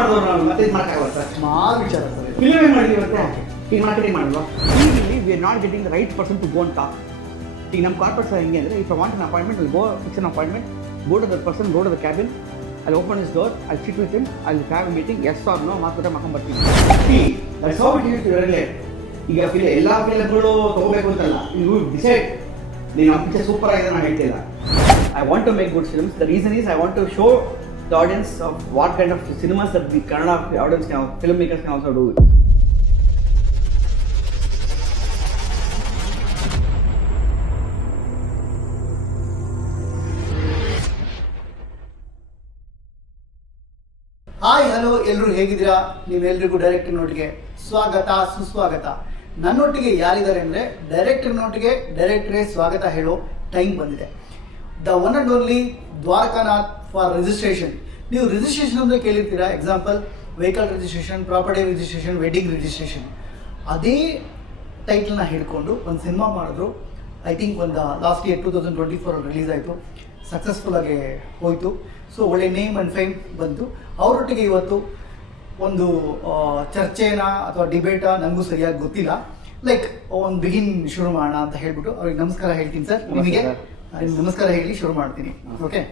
ಮಾಡಿದವ್ರು ನಾವು ಮತ್ತೆ ಇದು ಮಾಡೋಕ್ಕಾಗಲ್ಲ ಸರ್. ಮಾರು ವಿಚಾರ ಸರ್. ಫಿಲ್ಮ್ ಮಾಡಿದೀವಿ ಮತ್ತೆ ಈಗ ಮಾರ್ಕೆಟಿಂಗ್ ಮಾಡಲ್ವಾ? ಇಲ್ಲಿ we are not getting the right person to go and talk. ಈಗ ನಮ್ಮ ಕಾರ್ಪೊರೇಟ್ಸ್ ಹೆಂಗೆ ಅಂದರೆ, if I want an appointment, will go fix an appointment, go to that person, go to the cabin, I'll open his door, I'll sit with him, I'll have a meeting, yes or no, ಮಾತುಕತೆ ಮಾಡ್ಕೊಂಡ್ಬರ್ತೀನಿ. That's how it is ಇರಲಿ. ಈಗ ಎಲ್ಲ ಫಿಲಮ್ಗಳು ತೊಗೋಬೇಕು ಅಂತಲ್ಲ, you decide. ನೀನು ಆ picture super ಆಗಿದೆ ನಾನು ಹೇಳ್ತಿಲ್ಲ. I want to make good films. The reason is I want to show the audience of what kind of cinemas that the Kannada audience can, filmmakers can also do. Hi hello, ಎಲ್ಲರೂ ಹೇಗಿದ್ದೀರಾ? ನೀವೆಲ್ಲರಿಗೂ director ನೋಟಿಗೆ ಸ್ವಾಗತ ಸುಸ್ವಾಗತ. ನನ್ನೊಟ್ಟಿಗೆ ಯಾರಿದ್ದಾರೆ ಅಂದರೆ, director ನೋಟಿಗೆ ಡೈರೆಕ್ಟ್ರೇ ಸ್ವಾಗತ ಹೇಳೋ time ಬಂದಿದೆ. The one and only Dwarakanath for registration. ನೀವು ರಿಜಿಸ್ಟ್ರೇಷನ್ ಅಂದರೆ ಕೇಳಿರ್ತೀರಾ, example vehicle registration, property registration, wedding registration. ಅದೇ ಟೈಟಲ್ನ ಹಿಡ್ಕೊಂಡು ಒಂದು ಸಿನಿಮಾ ಮಾಡಿದ್ರು. ಐ ಥಿಂಕ್ ಒಂದು ಲಾಸ್ಟ್ ಇಯರ್ 2024 ರಿಲೀಸ್ ಆಯಿತು. ಸಕ್ಸಸ್ಫುಲ್ ಆಗಿ ಹೋಯಿತು. ಸೊ ಒಳ್ಳೆ ನೇಮ್ ಆ್ಯಂಡ್ ಫೇಮ್ ಬಂತು. ಅವರೊಟ್ಟಿಗೆ ಇವತ್ತು ಒಂದು ಚರ್ಚೆನ ಅಥವಾ ಡಿಬೇಟಾ ನನಗೂ ಸರಿಯಾಗಿ ಗೊತ್ತಿಲ್ಲ, ಲೈಕ್ ಒಂದು ಬಿಗಿನ್ ಶುರು ಮಾಡೋಣ ಅಂತ ಹೇಳ್ಬಿಟ್ಟು ಅವ್ರಿಗೆ ನಮಸ್ಕಾರ ಹೇಳ್ತೀನಿ ಸರ್. ನಿಮಗೆ ನಮಸ್ಕಾರ ಹೇಳಿ ಶುರು ಮಾಡ್ತೀನಿ. ಓಕೆ,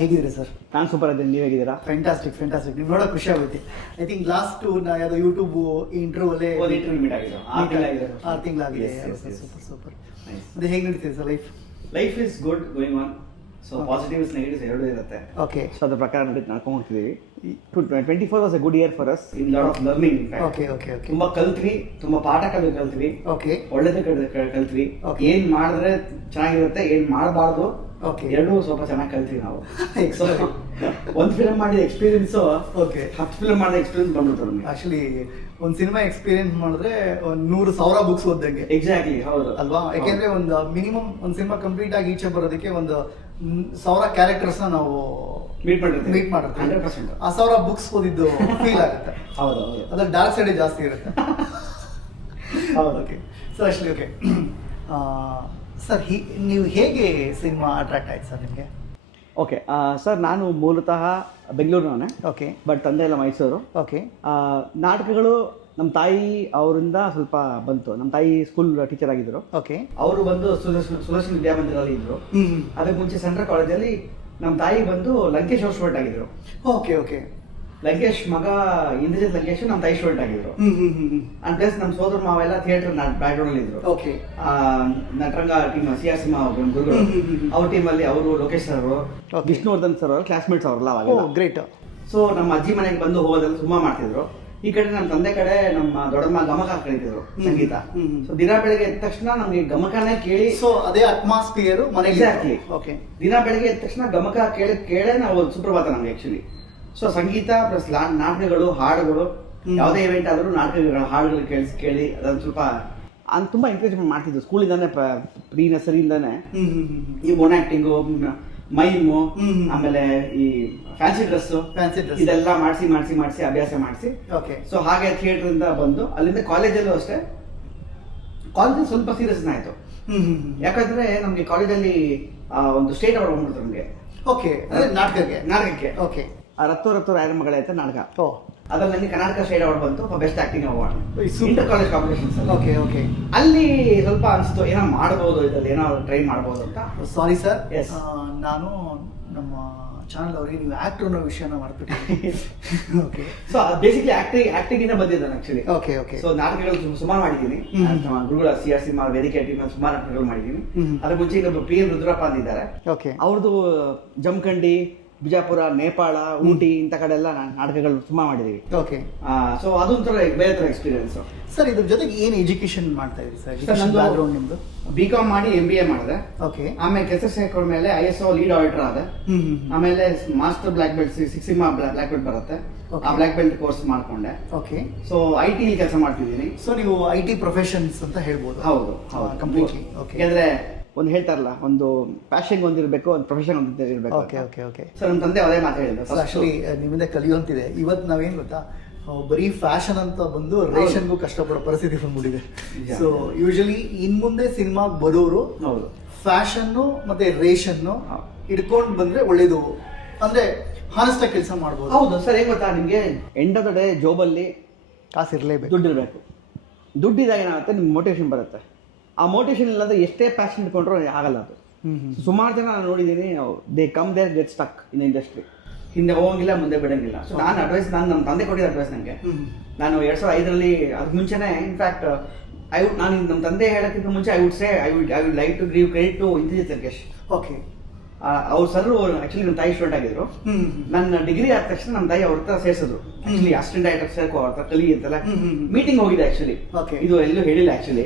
ಹೇಗಿದ್ದೀರಾ ಸರ್? ನಾನು ಸೂಪರ್ ಇದ್ದೀನಿ, ನೀವು ಹೇಗಿದ್ದೀರಾ? Fantastic fantastic. ನೀವು ನೋಡೋಕೆ ಖುಷಿ ಆಗುತ್ತೆ. ಐ ಥಿಂಕ್ ಲಾಸ್ಟ್ ಯಾವುದೋ ಯೂಟ್ಯೂಬ್ ಇಂಟರ್ವ್ಯೂಲೇ 6 ತಿಂಗಳಾಗಿದೆ. Super super. ಅದು ಹೇಗೆ ನಡೀತಿದೆ sir life? Life is good, going on. So positives negatives ಎರಡೂ ಇರುತ್ತೆ. ಓಕೆ, ಸೊ ಅದ್ರ ಪ್ರಕಾರ ನಡ್ಕೊಂಡು ಹೋಗ್ತಿದ್ದೀವಿ. 24 was a good year for us in lot of learning. Okay okay okay. ತುಂಬಾ ಕಲ್ತ್ವಿ, ತುಂಬಾ ಪಾಠ ಕಲ್ತ್ವಿ. ಓಕೆ, ಒಳ್ಳೇದೇ ಕಲ್ತ್ವಿ. ಏನ್ ಮಾಡಿದ್ರೆ ಚೆನ್ನಾಗಿರುತ್ತೆ, ಏನ್ ಮಾಡಬಾರ್ದು, ಓಕೆ, ಎರಡೂ ಸ್ವಲ್ಪ ಚೆನ್ನಾಗಿ ಕಲ್ತೀವಿ ನಾವು. ಒಂದು ಫಿಲಮ್ ಮಾಡಿದ ಎಕ್ಸ್ಪೀರಿಯನ್ಸ್, ಓಕೆ, 10 ಫಿಲಮ್ ಮಾಡಿದ ಎಕ್ಸ್ಪೀರಿಯನ್ಸ್ ಬಂದ್ಬಿಟ್ಟು ನಮಗೆ. ಆಕ್ಚುಲಿ ಒಂದು ಸಿನಿಮಾ ಎಕ್ಸ್ಪೀರಿಯನ್ಸ್ ಮಾಡಿದ್ರೆ 100,000 ಬುಕ್ಸ್ ಓದ್ದಂಗೆ. ಎಕ್ಸಾಕ್ಟ್ಲಿ, ಹೌದು ಅಲ್ವಾ? ಯಾಕೆಂದ್ರೆ ಒಂದು ಮಿನಿಮಮ್ ಒಂದು ಸಿನಿಮಾ ಕಂಪ್ಲೀಟ್ ಆಗಿ ಈಚೆ ಬರೋದಕ್ಕೆ ಒಂದು 1,000 ಕ್ಯಾರೆಕ್ಟರ್ಸ್ ನಾವು ಮೀಟ್ ಮಾಡಿರ್ತೀವಿ. 100%. ಆ 1,000 ಬುಕ್ಸ್ ಓದಿದ್ದು ಫೀಲ್ ಆಗುತ್ತೆ. ಹೌದು, ಅದ್ರ ಡಾರ್ಕ್ ಸೈಡ್ ಜಾಸ್ತಿ ಇರುತ್ತೆ. ಹೌದು. Okay sir, actually okay sir, ನೀವು ಹೇಗೆ ಸಿನಿಮಾ ಅಟ್ರಾಕ್ಟ್ ಆಯ್ತು ಸರ್ ನಿಮಗೆ? ಓಕೆ ಸರ್, ನಾನು ಮೂಲತಃ ಬೆಂಗಳೂರಿನವನೇ. ಓಕೆ, ಬಟ್ ತಂದೆ ಎಲ್ಲ ಮೈಸೂರು. ಓಕೆ. ನಾಟಕಗಳು ನಮ್ಮ ತಾಯಿ ಅವರಿಂದ ಸ್ವಲ್ಪ ಬಂತು. ನಮ್ಮ ತಾಯಿ ಸ್ಕೂಲ್ ಟೀಚರ್ ಆಗಿದ್ರು. ಓಕೆ, ಅವರು ಬಂದು ಸುದರ್ಶನ್ ವಿದ್ಯಾಮಂದಿರಲ್ಲಿ ಇದ್ರು. ಅದಕ್ಕೆ ಮುಂಚೆ ಸೆಂಟ್ರಲ್ ಕಾಲೇಜಲ್ಲಿ ನಮ್ಮ ತಾಯಿ ಬಂದು ಲಂಕೇಶ್ ಅವ್ರ ಸ್ಟೂಡೆಂಟ್ ಆಗಿದ್ರು. Okay okay. ಲಂಕೇಶ್ ಮಗ ಇಂದ್ರಜಿತ್ ಲಂಕೇಶ್ ನಮ್ಮ ತಾಯಿ ಸ್ಟೂಡೆಂಟ್ ಆಗಿದ್ರು. ಅಂಡ್ ಪ್ಲಸ್ ನಮ್ಮ ಸೋದರ ಮಾವ ಎಲ್ಲ ಥಿಯೇಟರ್ ಬ್ಯಾಕ್ ಗ್ರೌಂಡ್ ಅಲ್ಲಿ ಇದ್ರು. ಓಕೆ. ನಟರಂಗ ಟೀಮ್ ಸಿಆರ್ ಸಿಂಹ ಗುರುಗಳು, ಅವ್ರ ಟೀಮಲ್ಲಿ ಅವರು ಲೋಕೇಶ್ ಸರ್, ವಿಷ್ಣುವರ್ಧನ್ ಸರ್ ಅವರು ಕ್ಲಾಸ್ಮೇಟ್ಸ್ ಅವರಲ್ಲ ಅವಾಗ. ಗ್ರೇಟ್. ಸೊ ನಮ್ಮ ಅಜ್ಜಿ ಮನೆಗೆ ಬಂದು ಹೋಗೋದೆಲ್ಲ ತುಂಬಾ ಮಾಡ್ತಿದ್ರು. ಈ ಕಡೆ ನಮ್ಮ ತಂದೆ ಕಡೆ ನಮ್ಮ ದೊಡ್ಡಮ್ಮ ಗಮಕ ಕಲಿತಿದ್ರು ಸಂಗೀತ. ಸೊ ದಿನ ಬೆಳಗ್ಗೆ ಎದ್ದ ತಕ್ಷಣ ನಮ್ಗೆ ಗಮಕನೇ ಕೇಳಿ, ಸೊ ಅದೇ ಅಟ್ಮಾಸ್ಫಿಯರ್ ಮನೆಗೆ. ಎಕ್ಸಾಕ್ಟ್ಲಿ. ಓಕೆ. ದಿನ ಬೆಳಗ್ಗೆ ಎದ್ದ ತಕ್ಷಣ ಗಮಕ ಕೇಳೇ ನಾವು ಸುಪ್ರಭಾತ ನಮ್ಗೆ ಆಕ್ಚುಲಿ. ಸೊ ಸಂಗೀತ ಪ್ಲಸ್ ನಾಟಕಗಳು, ಹಾಡುಗಳು, ಯಾವುದೇ ಇವೆಂಟ್ ಆದ್ರೂ ನಾಟಕಗಳು, ಹಾಡುಗಳು ಕೇಳಿ ಅದನ್ನ ಸ್ವಲ್ಪ ತುಂಬಾ ಎಂಕರೇಜ್ಮೆಂಟ್ ಮಾಡ್ತಿದ್ರು ಸ್ಕೂಲಿಂದಾನೆ. ಪ್ರೀ ನರ್ಸರಿಯಿಂದಾನೆ ಈ ಓನ್ ಆಕ್ಟಿಂಗು, ಮೈಮು, ಆಮೇಲೆ ಈ ಫ್ಯಾನ್ಸಿ ಡ್ರೆಸ್ ಇದೆಲ್ಲ ಮಾಡಿಸಿ ಅಭ್ಯಾಸ ಮಾಡಿಸಿ. ಓಕೆ. ಸೊ ಹಾಗೆ ಥಿಯೇಟರ್ ಇಂದ ಬಂದು ಅಲ್ಲಿಂದ ಕಾಲೇಜಲ್ಲೂ ಅಷ್ಟೇ. ಕಾಲೇಜಲ್ಲಿ ಸ್ವಲ್ಪ ಸೀರಿಯಸ್ ಆಯ್ತು. ಯಾಕಂದ್ರೆ ನಮ್ಗೆ ಕಾಲೇಜಲ್ಲಿ ಒಂದು ಸ್ಟೇಟ್ ಅವಾರ್ಡ್ ಬಂದ್ಬಿಡ್ತು ನಮ್ಗೆ. ಓಕೆ, ನಾಟಕಕ್ಕೆ. ಓಕೆ. ರತ್ತು ರಾಯರ ಮಗಳೇ ಅಂತ ನಾಟಕ. ಅದ್ರಲ್ಲಿ ನನಗೆ ಕರ್ನಾಟಕ ಸ್ಟೇಟ್ ಅವಾರ್ಡ್ ಬಂತು for best acting award, inter college competitions. Okay okay. ಅಲ್ಲಿ ಸ್ವಲ್ಪ ಅನಿಸ್ತು, ಏನೋ ಮಾಡ್ಬೋದು, ಇದ್ರಲ್ಲಿ ಏನೋ ಟ್ರೈ ಮಾಡ್ಬೋದು ಅಂತ. ಸಾರಿ ಸರ್, ನಾನು ನಮ್ಮ ಚಾನಲ್ ಅವರಿಗೆ ನೀವು ಆಕ್ಟರ್ ಅನ್ನೋ ವಿಷಯನ ಮಾಡ್ಬಿಟ್ಟಿದ್ದೀನಿ. ಓಕೆ. ಸೊ ಬೇಸಿಕ್ಲಿ ಆಕ್ಟಿಂಗ್ ಇಂದ ಬಂದಿದ್ದಾನೆ ಆಕ್ಚುಲಿ. Okay okay. ಸೊ ನಾಟಕಗಳು ಸುಮಾರು ಮಾಡಿದ್ದೀನಿ. ಗುರುಗಳ ಸಿಆರ್ ಸಿಂಹ ವೇದಿಕೆ ಟೀಮ್ ಸುಮಾರು ನಾಟಕಗಳು ಮಾಡಿದ್ದೀನಿ. ಅದ್ರ ಮುಂಚೆ ಇನ್ನೊಬ್ಬರು ಪಿ ಎನ್ ರುದ್ರಪ್ಪ ಅಂದಿದ್ದಾರೆ. ಓಕೆ. ಅವ್ರದ್ದು ಜಮಖಂಡಿ, ಬಿಜಾಪುರ, ನೇಪಾಳ, ಊಟಿ ಇಂಥ ಕಡೆ ಎಲ್ಲ ನಾಟಕಗಳು ತುಂಬಾ ಮಾಡಿದೀವಿ. ಓಕೆ. ಸೊ ಅದೊಂಥರ ಬೇರೆ ತರ ಎಕ್ಸ್ಪೀರಿಯನ್ಸ್. ಸರ್, ಇದ್ರ ಜೊತೆಗೆ ಏನು ಎಜುಕೇಶನ್ ಮಾಡ್ತಾ ಇದ್ದೀರಿ ಸರ್? ಬ್ಯಾಕ್ಗ್ರೌಂಡ್ ನಿಮ್ದು? BCom ಮಾಡಿ MBA ಮಾಡಿದೆ. ಓಕೆ. ಆಮೇಲೆ ಕೆಲಸ ಸೇರ್ಕೊಂಡ ಮೇಲೆ ISO ಲೀಡ್ ಆಡಿಟರ್ ಆದೆ. ಆಮೇಲೆ master black belt, 6 sigma black belt ಬರುತ್ತೆ, ಆ ಬ್ಲಾಕ್ ಬೆಲ್ಟ್ ಕೋರ್ಸ್ ಮಾಡ್ಕೊಂಡೆ. ಓಕೆ. ಸೊ IT ಕೆಲಸ ಮಾಡ್ತಿದ್ದೀನಿ. ಸೊ ನೀವು IT ಪ್ರೊಫೆಷನ್ಸ್ ಅಂತ ಹೇಳ್ಬೋದು. ಹೌದು, ಕಂಪ್ಲೀಟ್ಲಿ. ಓಕೆ. ಯಾಕಂದ್ರೆ ಒಂದು ಹೇಳ್ತಾರಲ್ಲ, ಒಂದು ಪ್ಯಾಷನ್ ಒಂದಿರಬೇಕು, ಒಂದು ಪ್ರೊಫೆಷನ್ ಒಂದಿರಬೇಕು. Okay okay okay. ಸೊ ನಮ್ಮ ತಂದೆ ಅದೇ ಮಾತು ಹೇಳಿದ್ರು. ಆಕ್ಚುಲಿ ನಿಮ್ಮಿಂದ ಕಲಿಯುವಂತಿದೆ. ಇವತ್ತು ನಾವೇನು ಗೊತ್ತಾ, ಬರೀ ಫ್ಯಾಷನ್ ಅಂತ ಬಂದು ರೇಷನ್ಗೂ ಕಷ್ಟಪಡೋ ಪರಿಸ್ಥಿತಿ ಬಂದ್ಬಿಟ್ಟಿದೆ. ಸೊ ಯೂಶಲಿ ಇನ್ ಮುಂದೆ ಸಿನಿಮಾಗೆ ಬರೋರು ಫ್ಯಾಷನ್ನು ಮತ್ತೆ ರೇಷನ್ನು ಹಿಡ್ಕೊಂಡು ಬಂದ್ರೆ ಒಳ್ಳೇದು. ಅಂದ್ರೆ ಹಾನೆಸ್ಟ್ ಆಗಿ ಕೆಲಸ ಮಾಡ್ಬೋದು. ಹೌದು ಸರ್, ಹೇಗೆ ಗೊತ್ತಾ ನಿಮಗೆ, ಎಂಡ್ ಆಫ್ ದ ಡೇ ಜಾಬಲ್ಲಿ ಕಾಸು ಇರಲೇಬೇಕು, ದುಡ್ಡು ಇರಬೇಕು. ದುಡ್ಡಿದಾಗ ಏನಾಗುತ್ತೆ, ನಿಮ್ಗೆ ಮೋಟಿವೇಶನ್ ಬರುತ್ತೆ. ಆ ಮೋಟಿವೇಶನ್ ಇಲ್ಲಂದ್ರೆ ಎಷ್ಟೇ ಪ್ಯಾಷನ್ ಇಟ್ಕೊಂಡ್ರು ಆಗಲ್ಲ ಅದು. ಸುಮಾರು ಜನ ನಾನು ನೋಡಿದ್ದೀನಿ, they come there get stuck in industry, ಹಿಂದೆ ಹೋಗಂಗಿಲ್ಲ ಮುಂದೆ ಬಿಡಂಗಿಲ್ಲ. ಸೊ ನಾನು ಅಡ್ವೈಸ್, ನಾನು ನಮ್ಮ ತಂದೆ ಕೊಟ್ಟಿದ್ದ ಅಡ್ವೈಸ್ ನನಗೆ. ನಾನು 2005 ಅದಕ್ಕೆ ಮುಂಚೆನೇ ಇನ್ಫ್ಯಾಕ್ಟ್ ನಾನು ನಮ್ಮ ತಂದೆ ಹೇಳೋಕ್ಕಿಂತ ಮುಂಚೆ I would like to give credit to Indrajit Lankesh. Okay. ಅವ್ರ ಸರ್ ಆಕ್ಚುಲಿ ನಮ್ಮ ತಾಯಿ ಸ್ಟೂಡೆಂಟ್ ಆಗಿದ್ರು. ನನ್ನ ಡಿಗ್ರಿ ಆದ ತಕ್ಷಣ ನಮ್ಮ ತಾಯಿ ಅವ್ರ ಹತ್ರ ಸೇರಿಸಿದ್ರು. ಆಕ್ಚುಲಿ ಅಸಿಸ್ಟೆಂಟ್ ಡೈರೆಕ್ಟರ್ ಸೇರ್ಕೋ ಅವ್ರ ಹತ್ರ ಕಲಿ ಅಂತೆಲ್ಲ ಮೀಟಿಂಗ್ ಹೋಗಿದೆ. ಆಕ್ಚುಲಿ ಇದು ಎಲ್ಲೂ ಹೇಳಿಲ್ಲ ಆಕ್ಚುಲಿ.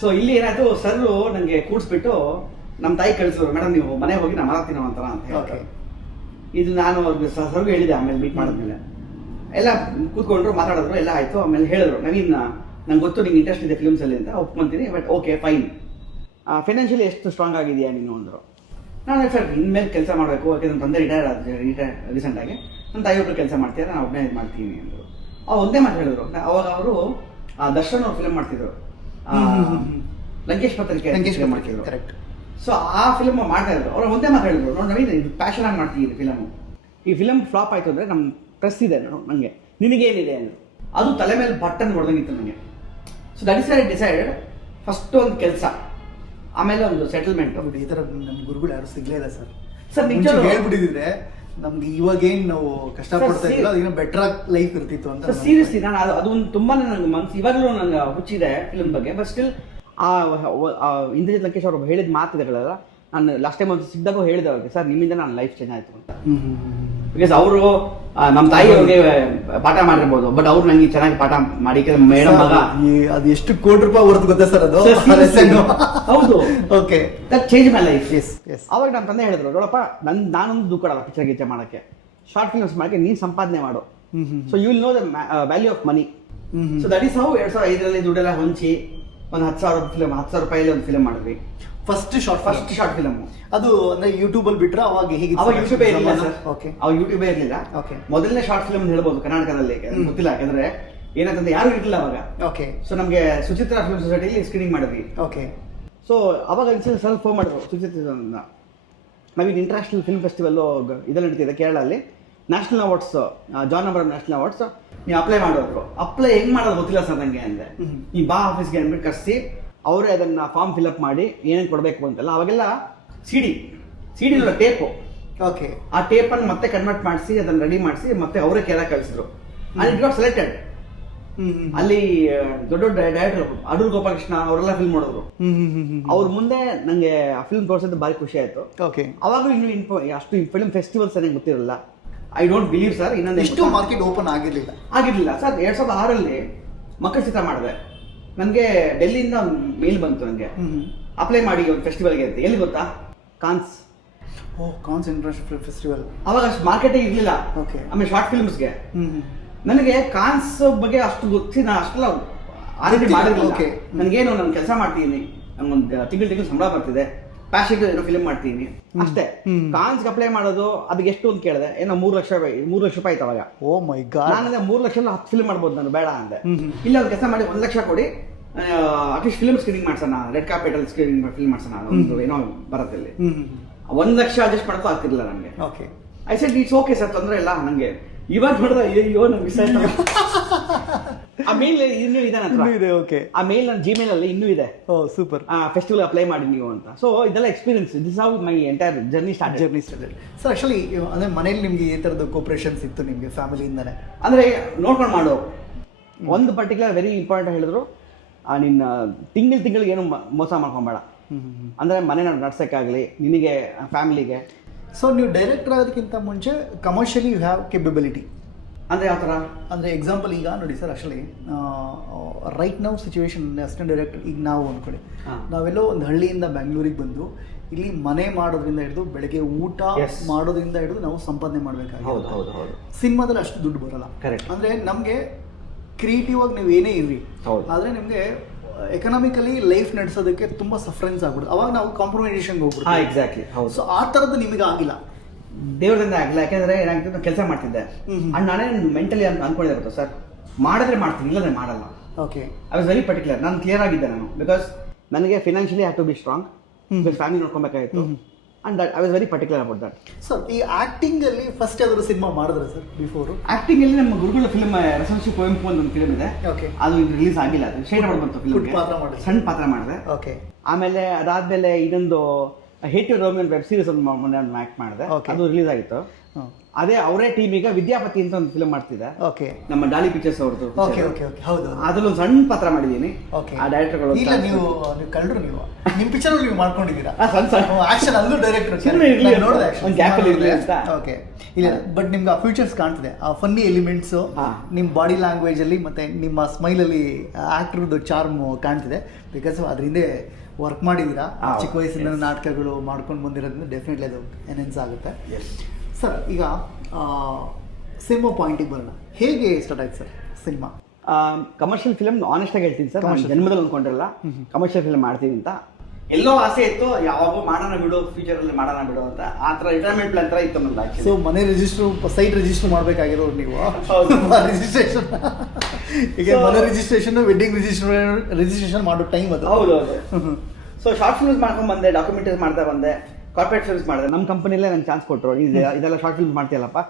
ಸೊ ಇಲ್ಲಿ ಏನಾಯ್ತು, ಸರ್ ನನಗೆ ಕೂಡಿಸ್ಬಿಟ್ಟು ನಮ್ಮ ತಾಯಿ ಕಳಿಸಿದ್ರು, ಮೇಡಮ್ ನೀವು ಮನೆಗೆ ಹೋಗಿ ನಮ್ಮ ಮರ ತಿನ್ನೋ ಅಂತಾರ ಅಂತ ಹೇಳ್ತಾರೆ. ಇದು ನಾನು ಅವ್ರಿಗೆ ಸರ್ಗೂ ಹೇಳಿದೆ. ಆಮೇಲೆ ಮೀಟ್ ಮಾಡಿದ್ಮೇಲೆ ಎಲ್ಲ ಕೂತ್ಕೊಂಡ್ರು, ಮಾತಾಡಿದ್ರು, ಎಲ್ಲ ಆಯ್ತು. ಆಮೇಲೆ ಹೇಳಿದ್ರು, ನವೀನ್ ನಂಗೆ ಗೊತ್ತು ನಿಂಗೆ ಇಂಟ್ರೆಸ್ಟ್ ಇದೆ ಫಿಲ್ಮ್ಸ್ ಅಲ್ಲಿ ಅಂತ, ಒಪ್ಕೊಂತೀನಿ, ಬಟ್ ಓಕೆ ಫೈನ್, ಫೈನಾನ್ಷಿಯಲಿ ಎಷ್ಟು ಸ್ಟ್ರಾಂಗ್ ಆಗಿದೆಯಾ ನೀನು ಅಂದರು. ನಾನು ಸರ್ ಇನ್ಮೇಲೆ ಕೆಲಸ ಮಾಡಬೇಕು, ಯಾಕೆ ನನ್ನ ತಂದೆ ರಿಟೈರ್ ರೀಸೆಂಟಾಗಿ, ನನ್ನ ತಾಯಿ ಒಬ್ಬರು ಕೆಲಸ ಮಾಡ್ತೀರಾ, ನಾನು ಒಬ್ಬನೇ ಇದು ಮಾಡ್ತೀನಿ ಅಂದರು. ಒಂದೇ ಮಾತು ಹೇಳಿದ್ರು. ಅವಾಗ ಅವರು ದರ್ಶನ್ ಅವ್ರು ಫಿಲ್ಮ್ ಮಾಡ್ತಿದ್ರು, ಲಂಕೇಶ್ ಪತ್ರಿಕೆ ಮಾಡ್ತಿದ್ರು. ಕರೆಕ್ಟ್. ಸೊ ಆ ಫಿಲ್ಮ್ ಮಾಡ್ತಾ ಇದ್ರು. ಅವ್ರು ಒಂದೇ ಮಾತು ಹೇಳಿದ್ರು, ನೋಡಿ ನವೀನ್ ಇದು ಪ್ಯಾಷನ್ ಆಗಿ ಮಾಡ್ತಿದ್ದೀನಿ ಫಿಲಮು, ಈ ಫಿಲಮ್ ಫ್ಲಾಪ್ ಆಯಿತು ಅಂದರೆ ನಮ್ಮ ಪ್ರೆಸ್ ಇದೆ ನನಗೆ, ನಿನಗೇನಿದೆ ಅಂದರು. ಅದು ತಲೆ ಮೇಲೆ ಬಟ್ಟನ್ ಹೊಡೆದಂಗಿತ್ತು ನನಗೆ. So that is I decided, first ಒಂದು ಕೆಲಸ, ಆಮೇಲೆ ಒಂದು ಸೆಟಲ್ಮೆಂಟ್. ಈ ಥರ ನಮ್ಮ ಗುರುಗಳು ಯಾರು ಸಿಗಲೇ ಇಲ್ಲ ಸರ್. ಸರ್ ನಿಜ ಹೇಳ್ಬಿಟ್ಟಿದ್ರೆ ನಮ್ಗೆ ಇವಾಗೇನು ನಾವು ಕಷ್ಟಪಡ್ತಾ ಇದ್ದಿಲ್ಲ, ಅದೇನೋ ಬೆಟರ್ ಆಗಿ ಲೈಫ್ ಇರ್ತಿತ್ತು ಅಂತ. ಸೀರಿಯಸ್ಲಿ ನಾನು ಅದು ಒಂದು ತುಂಬಾ ನನಗೆ ಮನಸ್ಸು ಇವಾಗಲೂ ನಂಗೆ ಹುಚ್ಚಿದೆ ಫಿಲ್ಮ್ ಬಗ್ಗೆ. ಬಟ್ ಸ್ಟಿಲ್ ಆ ಇಂದ್ರಜಿತ್ ಲಂಕೇಶ್ ಅವರು ಹೇಳಿದ ಮಾತುಗಳಲ್ಲ, ನಾನು ಲಾಸ್ಟ್ ಟೈಮ್ ಒಂದು ಸಿಕ್ಕಿದಾಗ ಹೇಳಿದೆ ಅವ್ರಿಗೆ, ಸರ್ ನಿಮ್ಮಿಂದ ನನ್ನ ಲೈಫ್ ಚೇಂಜ್ ಆಯಿತು ಅಂತ. ಬಿಕಾಸ್ ಅವರು ನಮ್ಮ ತಾಯಿ ಅವ್ರಿಗೆ ಪಾಠ ಮಾಡಿರ್ಬೋದು, ಬಟ್ ಅವ್ರು ನಂಗೆ ಚೆನ್ನಾಗಿ ಪಾಠ ಮಾಡಿ ಮೇಡಮ್ ಮಗ ಅದು ಎಷ್ಟು ಕೋಟಿ ರೂಪಾಯಿ ಹೊರತು ಗೊತ್ತಾ ಸರ್ ಅದು. ಹೌದು. Okay, that change my life. ಅವಾಗ ನಮ್ಮ ತಂದೆ ಹೇಳಿದ್ರು, ನೋಡಪ್ಪ ನಾನೊಂದು ದುಡ್ಡು ಕೊಡಲ್ಲ ಪಿಕ್ಚರ್ ಗಿಚ್ಚರ್ ಮಾಡೋಕ್ಕೆ, ಶಾರ್ಟ್ ಫಿಲ್ಮ್ಸ್ ಮಾಡೋಕ್ಕೆ ನೀನು ಸಂಪಾದನೆ ಮಾಡು. So you will know the value of money. So that is how 2005 ದುಡ್ಡೆಲ್ಲ ಹೊಂಚಿ ಒಂದು 10,000 ರೂಪಾಯಿಲಿ ಒಂದು ಫಿಲ್ಮ್ ಮಾಡಿದ್ವಿ. First short film. ಅದು ಅಂದ್ರೆ ಯೂಟ್ಯೂಬ್ ಅಲ್ಲಿ ಬಿಟ್ರೆ ಅವಾಗ ಹೇಗೆ? ಅವಾಗ ಯೂಟ್ಯೂಬೇ ಇರಲಿಲ್ಲ ಸರ್. ಓಕೆ, ಅವಾಗ ಯೂಟ್ಯೂಬೇ ಇರಲಿಲ್ಲ. ಓಕೆ, ಮೊದಲನೇ ಶಾರ್ಟ್ ಫಿಲ್ಮ್ ಹೇಳ್ಬೋದು ಕರ್ನಾಟಕದಲ್ಲಿ, ಗೊತ್ತಿಲ್ಲ ಯಾಕಂದ್ರೆ ಏನಂತಂದ್ರೆ ಯಾರು ಇರಲಿಲ್ಲ ಅವಾಗ. ಓಕೆ. ಸೊ ನಮಗೆ ಸುಚಿತ್ರಾ ಫಿಲ್ಮ್ ಸೊಸೈಟಿಲಿ ಸ್ಕ್ರೀನಿಂಗ್ ಮಾಡಿದ್ವಿ. ಓಕೆ. ಸೊ ಅವಾಗ ಸ್ವಲ್ಪ ಫೋನ್ ಮಾಡಿದ್ರು ಸುಚಿತ್ರಾ, ನಾವೀಗ ಇಂಟರ್ನ್ಯಾಷನಲ್ ಫಿಲ್ಮ್ ಫೆಸ್ಟಿವಲ್ ಇದರಲ್ಲಿ ನಡೀತಿದೆ ಕೇರಳಲ್ಲಿ, ನ್ಯಾಷನಲ್ ಅವಾರ್ಡ್ಸ್, ಜಾನ್ ನಂಬರ್ ನ್ಯಾಷನಲ್ ಅವಾರ್ಡ್ಸ್, ನೀವು ಅಪ್ಲೈ ಮಾಡೋರು. ಅಪ್ಲೈ ಹೆಂಗ್ ಮಾಡೋದು ಗೊತ್ತಿಲ್ಲ ಸರ್ ನನಗೆ ಅಂದೆ. ಈ ಬಾ ಆಫೀಸ್ಗೆ ಅಂದ್ಬಿಟ್ಟು ಕರೆಸಿ ಅವರೇ ಅದನ್ನ ಫಾರ್ಮ್ ಫಿಲ್ಅಪ್ ಮಾಡಿ ಏನೇನು ಕೊಡಬೇಕು ಅಂತೆಲ್ಲ. ಅವಾಗೆಲ್ಲ ಸಿಡಿ ಟೇಪು. ಓಕೆ. ಆ ಟೇಪನ್ನು ಮತ್ತೆ ಕನ್ವರ್ಟ್ ಮಾಡಿಸಿ ಅದನ್ನ ರೆಡಿ ಮಾಡಿಸಿ ಮತ್ತೆ ಅವರೇ ಕೇರಳ ಕಳಿಸಿದ್ರು. And it got selected. ಅಲ್ಲಿ ದೊಡ್ಡ ದೊಡ್ಡ ಡೈರೆಕ್ಟರ್ ಅಡೂರು ಗೋಪಾಲಕೃಷ್ಣ ಅವರೆಲ್ಲ ಫಿಲ್ಮ್ ಮಾಡಿದ್ರು. ಅವ್ರ ಮುಂದೆ ನಂಗೆ ಆ ಫಿಲ್ಮ್ ತೋರಿಸಿದ್ದು ಭಾರಿ ಖುಷಿ ಆಯ್ತು. ಓಕೆ. ಅವಾಗ ಇನ್ನು ಅಷ್ಟು ಫಿಲ್ಮ್ ಫೆಸ್ಟಿವಲ್ಸ್ ನನಗೆ ಗೊತ್ತಿರಲಿಲ್ಲ. ಐ ಡೋಂಟ್ ಬಿಲೀವ್ ಸರ್, ಇನ್ನೊಂದು ಎಷ್ಟು ಮಾರ್ಕೆಟ್ ಓಪನ್ ಆಗಿರಲಿಲ್ಲ ಸರ್. 2006 ಮಕ್ಕಳ ಚಿತ್ರ ಮಾಡಿದೆ. ನನಗೆ ಡೆಲ್ಲಿಯಿಂದ ಒಂದು ಮೇಲ್ ಬಂತು, ನನಗೆ ಅಪ್ಲೈ ಮಾಡಿ ಒಂದು ಫೆಸ್ಟಿವಲ್ಗೆ ಅಂತ. ಎಲ್ಲಿ ಗೊತ್ತಾ? ಕಾನ್ಸ್ ಇಂಟರ್ನ್ಯಾಷನಲ್ ಫೆಸ್ಟಿವಲ್. ಅವಾಗ ಅಷ್ಟು ಮಾರ್ಕೆಟಿಗೆ ಇರಲಿಲ್ಲ. ಓಕೆ. ಆಮೇಲೆ ಶಾರ್ಟ್ ಫಿಲ್ಮ್ಸ್ಗೆ ನನಗೆ ಕಾನ್ಸ್ ಬಗ್ಗೆ ಅಷ್ಟು ಗೊತ್ತಿಲ್ಲ, ಅಷ್ಟೆಲ್ಲ ಆಲ್ರೆಡಿ ಮಾಡಿರಲಿಲ್ಲ. ನನಗೇನು ನಾನು ಕೆಲಸ ಮಾಡ್ತೀನಿ, ನಂಗೊಂದು ತಿಂಗಳು ಸಂಬಳ ಬರ್ತಿದೆ, ಪ್ಯಾಷನ್ ಏನೋ ಫಿಲ್ಮ್ ಮಾಡ್ತೀನಿ ಅಷ್ಟೇ. ಕಾನ್ಸ್ಗೆ ಅಪ್ಲೈ ಮಾಡೋದು ಅದಕ್ಕೆ ಎಷ್ಟು ಅಂತ ಕೇಳಿದೆ, ಏನೋ 3 ಲಕ್ಷ ರೂಪಾಯಿ ಆಯ್ತು ಅವಾಗ. ಓ ಮೈ ಗಾಡ್. ನಾನು 3 ಲಕ್ಷ 10 ಫಿಲ್ಮ್ ಮಾಡ್ಬೋದು, ನಾನು ಬೇಡ ಅಂದೆ. ಇಲ್ಲ ಅವ್ರು ಕೆಲಸ ಮಾಡಿ 1 ಲಕ್ಷ ಕೊಡಿ, ಅಟ್ಲೀಸ್ಟ್ ಫಿಲ್ಮ್ ಸ್ಕ್ರೀನಿಂಗ್ ಮಾಡ್ಸೋಣ, ರೆಡ್ ಕಾರ್ಪೆಟಲ್ಲಿ ಸ್ಕ್ರೀನಿಂಗ್ ಫಿಲ್ಮ್ ಮಾಡ್ಸೋಣ, ಒಂದು ಏನೋ ಬರುತ್ತೆ ಇಲ್ಲಿ. 1 ಲಕ್ಷ ಅಡ್ಜಸ್ಟ್ ಮಾಡೋಕ್ಕೂ ಆಗ್ತಿರ್ಲಿಲ್ಲ ನನಗೆ. Okay. I said it's okay sir, ತೊಂದರೆ ಇಲ್ಲ. ನನಗೆ ಇವಾಗ ನೋಡಿದ್ರೆ ಅಯ್ಯೋ ನಂಗೆ ಮಿಸ್ ಆಯ್ತು. ಆ ಮೇಲ್ ಇನ್ನೂ ಇದೆ ನನ್ನ ಹತ್ರ. ಓಕೆ. ಆ ಮೇಲ್ ನನ್ನ ಜಿಮೇಲ್ ಅಲ್ಲಿ ಇನ್ನೂ ಇದೆ. ಓ ಸೂಪರ್. ಫೆಸ್ಟಿವಲ್ ಅಪ್ಲೈ ಮಾಡಿ ನೀವು ಅಂತ. ಸೊ ಇದೆಲ್ಲ experience. This how my entire journey start. Sir actually ಅಂದ್ರೆ ಮನೇಲಿ ನಿಮ್ಗೆ ಈ ತರದ ಕೋಪರೇಷನ್ಸ್ ಇತ್ತು ನಿಮ್ಗೆ ಫ್ಯಾಮಿಲಿಯಿಂದಾನೆ? ಅಂದ್ರೆ ನೋಡ್ಕೊಂಡು ಮಾಡೋ ಒಂದು ಪರ್ಟಿಕ್ಯುಲರ್ ವೆರಿ ಇಂಪಾರ್ಟೆಂಟ್ ಹೇಳಿದ್ರು, ನಿನ್ನ ತಿಂಗಳಿಗೆ ಏನು ಮೋಸ ಮಾಡ್ಕೊಬೇಡ. ಅಂದ್ರೆ ಮನೆ ನಡ್ಸೋಕ್ಕಾಗಲಿ ನಿನಗೆ ಫ್ಯಾಮಿಲಿಗೆ. ಸೊ ನೀವು ಡೈರೆಕ್ಟರ್ ಆಗೋದಕ್ಕಿಂತ ಮುಂಚೆ ಕಮರ್ಷಿಯಲಿ ಯು ಹ್ಯಾವ್ ಕೆಪಬಿಲಿಟಿ. ಅಂದರೆ ಯಾವ ಥರ? ಅಂದರೆ ಎಕ್ಸಾಂಪಲ್ ಈಗ ನೋಡಿ sir, actually right now situation assistant director ಈಗ ನಾವು ಅಂದ್ಕೊಳ್ಳಿ, ನಾವೆಲ್ಲೋ ಒಂದು ಹಳ್ಳಿಯಿಂದ ಬೆಂಗಳೂರಿಗೆ ಬಂದು ಇಲ್ಲಿ ಮನೆ ಮಾಡೋದ್ರಿಂದ ಹಿಡಿದು ಬೆಳಗ್ಗೆ ಊಟ ಮಾಡೋದ್ರಿಂದ ಹಿಡಿದು ನಾವು ಸಂಪಾದನೆ ಮಾಡಬೇಕಾಗುತ್ತೆ. ಸಿನಿಮಾದಲ್ಲಿ ಅಷ್ಟು ದುಡ್ಡು ಬರಲ್ಲ. ಅಂದರೆ ನಮಗೆ ಕ್ರಿಯೇಟಿವ್ ಆಗಿ ನೀವು ಏನೇ ಇರ್ರಿ, ಆದರೆ ನಿಮಗೆ ಎಕನಾಮಿಕಲಿ ಲೈಫ್ ನಡೆಸೋದಕ್ಕೆ ತುಂಬ ಸಫರೆನ್ಸ್ ಆಗ್ಬಿಡುತ್ತೆ. ಅವಾಗ ನಾವು ಕಾಂಪ್ರಮೈಸೇಷನ್ಗೆ ಹೋಗ್ಬಿಡ್ತೀವಿ. ಎಕ್ಸಾಕ್ಟ್ಲಿ. ಸೊ ಆ ಥರದ್ದು ನಿಮಗೆ ಆಗಿಲ್ಲ? ದೇವರಿಂದ ಆಗಿಲ್ಲ. ಯಾಕೆಂದ್ರೆ ಏನಾಗ್ತಿತ್ತು, ಕೆಲಸ ಮಾಡ್ತಿದ್ದೆ ಅಂಡ್ ನಾನೇ ಮೆಂಟಲಿ ಅನ್ಕೊಂಡಿದ್ದೆ ಗೊತ್ತಾ ಸರ್, ಮಾಡಿದ್ರೆ ಮಾಡ್ತೀನಿ, ಇಲ್ಲದ್ರೆ ಮಾಡಲ್ಲ. Okay. I was very particular. ನಾನು ಕ್ಲಿಯರ್ ಆಗಿದ್ದೆ ನಾನು. ಬಿಕಾಸ್ ನನಗೆ financially have to be strong. Because family ನೋಡ್ಕೊಬೇಕಾಗಿತ್ತು. And that I was very particular about that. Sir ಈ ಆ್ಯಕ್ಟಿಂಗಲ್ಲಿ ಫಸ್ಟ್ ಯಾವ್ದಾದ್ರು ಸಿನಿಮಾ ಮಾಡಿದ್ರೆ ಸರ್ ಬಿಫೋರು? ಆ್ಯಕ್ಟಿಂಗಲ್ಲಿ ನಮ್ಮ ಗುರುಗಳ ಫಿಲ್ಮ್ ರಸಂಶಿ ಕುವೆಂಪು ಅಂತ ಒಂದು ಫಿಲ್ಮ್ ಇದೆ. ಓಕೆ. ಅದು ರಿಲೀಸ್ ಆಗಿಲ್ಲ, ಅದು ಶೇಡ್ ಮಾಡಿ ಬಂತು ಫಿಲ್ಮ್. ಪಾತ್ರ ಮಾಡಿದೆ, ಸಣ್ಣ ಪಾತ್ರ ಮಾಡಿದೆ. ಓಕೆ. ಆಮೇಲೆ ಅದಾದಮೇಲೆ ಇನ್ನೊಂದು hate you Romeo web series ಒಂದು ಮೊನ್ನೆ ಒಂದು ಆ್ಯಕ್ಟ್ ಮಾಡಿದೆ, ಅದು ರಿಲೀಸ್ ಆಗಿತ್ತು. ಅದೇ ಅವರೇ ಟೀಮ್ ಈಗ ವಿದ್ಯಾಪತಿ ಅಂತ ಒಂದು ಫಿಲ್ಮ್ ಮಾಡ್ತಿದೆ. ಓಕೆ. ನಮ್ಮ ಡಾಲಿ ಪಿಕ್ಚರ್ಸ್ ಅವ್ರದ್ದು. ಓಕೆ ಓಕೆ ಓಕೆ ಹೌದು. ಅದ್ರಲ್ಲಿ ಒಂದು ಸಣ್ಣ ಪಾತ್ರ ಮಾಡಿದ್ದೀನಿ. ಓಕೆ. ಆ ಡೈರೆಕ್ಟರ್ಗಳು ಇಲ್ಲ ನೀವು ಕಳ್ಳರು, ನೀವು ನಿಮ್ಮ ಪಿಕ್ಚರ್ ನೀವು ಮಾಡ್ಕೊಂಡಿದ್ದೀರಾ ಸಣ್ಣ ಸಣ್ಣ ಆಕ್ಷನ್, ಅಲ್ಲೂ ಡೈರೆಕ್ಟರ್ ನೋಡಿದೆ ಒಂದು ಗ್ಯಾಪಲ್ಲಿ ಇರಲಿ ಅಂತ. ಓಕೆ. ಇಲ್ಲ ಬಟ್ ನಿಮ್ಗೆ ಆ ಫ್ಯೂಚರ್ಸ್ ಕಾಣ್ತಿದೆ, ಆ ಫನ್ನಿ ಎಲಿಮೆಂಟ್ಸು ನಿಮ್ಮ ಬಾಡಿ ಲ್ಯಾಂಗ್ವೇಜಲ್ಲಿ ಮತ್ತು ನಿಮ್ಮ ಸ್ಮೈಲಲ್ಲಿ ಆ್ಯಕ್ಟ್ರದ್ದು ಚಾರ್ಮ್ ಕಾಣ್ತಿದೆ. ಬಿಕಾಸ್ ಅದರಿಂದ ವರ್ಕ್ ಮಾಡಿದ್ದೀರಾ, ಚಿಕ್ಕ ವಯಸ್ಸಿನ ನಾಟಕಗಳು ಮಾಡ್ಕೊಂಡು ಬಂದಿರೋದ್ರಿಂದ ಡೆಫಿನೆಟ್ಲಿ ಅದು ಎನ್ಹೆನ್ಸ್ ಆಗುತ್ತೆ. ಸರ್ ಈಗ ಸಿನಿಮಾ ಪಾಯಿಂಟಿಗೆ ಬರೋಣ, ಹೇಗೆ ಸ್ಟಾರ್ಟ್ ಆಯ್ತು ಸರ್ ಸಿನಿಮಾ? ಕಮರ್ಷಿಯಲ್ ಫಿಲ್ಮ್ ಆನೆಸ್ಟಾಗಿ ಹೇಳ್ತೀನಿ ಸರ್, ಜನ್ಮದಲ್ಲಿ ಅಂದ್ಕೊಂಡಿರಲ್ಲ ಕಮರ್ಷಿಯಲ್ ಫಿಲ್ಮ್ ಮಾಡ್ತೀನಿ ಅಂತ. ಎಲ್ಲೋ ಆಸೆ ಇತ್ತು, ಯಾವಾಗೋ ಮಾಡೋಣ ಬಿಡು, ಫ್ಯೂಚರಲ್ಲಿ ಮಾಡೋಣ ಬಿಡು ಅಂತ. ಆ ಥರ ರಿಟೈರ್ಮೆಂಟ್ ಪ್ಲಾನ್ ಥರ ಇತ್ತು ನಮ್ದು. ಸೊ ಮನೆ ರಿಜಿಸ್ಟ್ರು, ಸೈಟ್ ರಿಜಿಸ್ಟರ್ ಮಾಡಬೇಕಾಗಿರೋರು ನೀವು ರಿಜಿಸ್ಟ್ರೇಷನ್. ಈಗ ಮನೆ ರಿಜಿಸ್ಟ್ರೇಷನ್, ವೆಡ್ಡಿಂಗ್ ರಿಜಿಸ್ಟ್ರೇಷನ್ ಮಾಡೋ ಟೈಮ್ ಅದು. ಹೌದು. ಸೊ ಶಾರ್ಟ್ ಫಿಲ್ಮ್ಸ್ ಮಾಡ್ಕೊಂಡು ಬಂದೆ, ಡಾಕ್ಯುಮೆಂಟರೀಸ್ ಮಾಡ್ತಾ ಬಂದೆ, ಕಾರ್ಪೊರೇಟ್ ಫಿಲ್ಮ್ಸ್ ಮಾಡಿದೆ. ನಮ್ಮ ಕಂಪನಿಲೇ ನಂಗೆ ಚಾನ್ಸ್ ಕೊಟ್ಟರು, ಇದೆಲ್ಲ ಶಾರ್ಟ್ ಫಿಲ್ಮ್ಸ್ ಮಾಡ್ತೀಯಲ್ಲಪ್ಪ,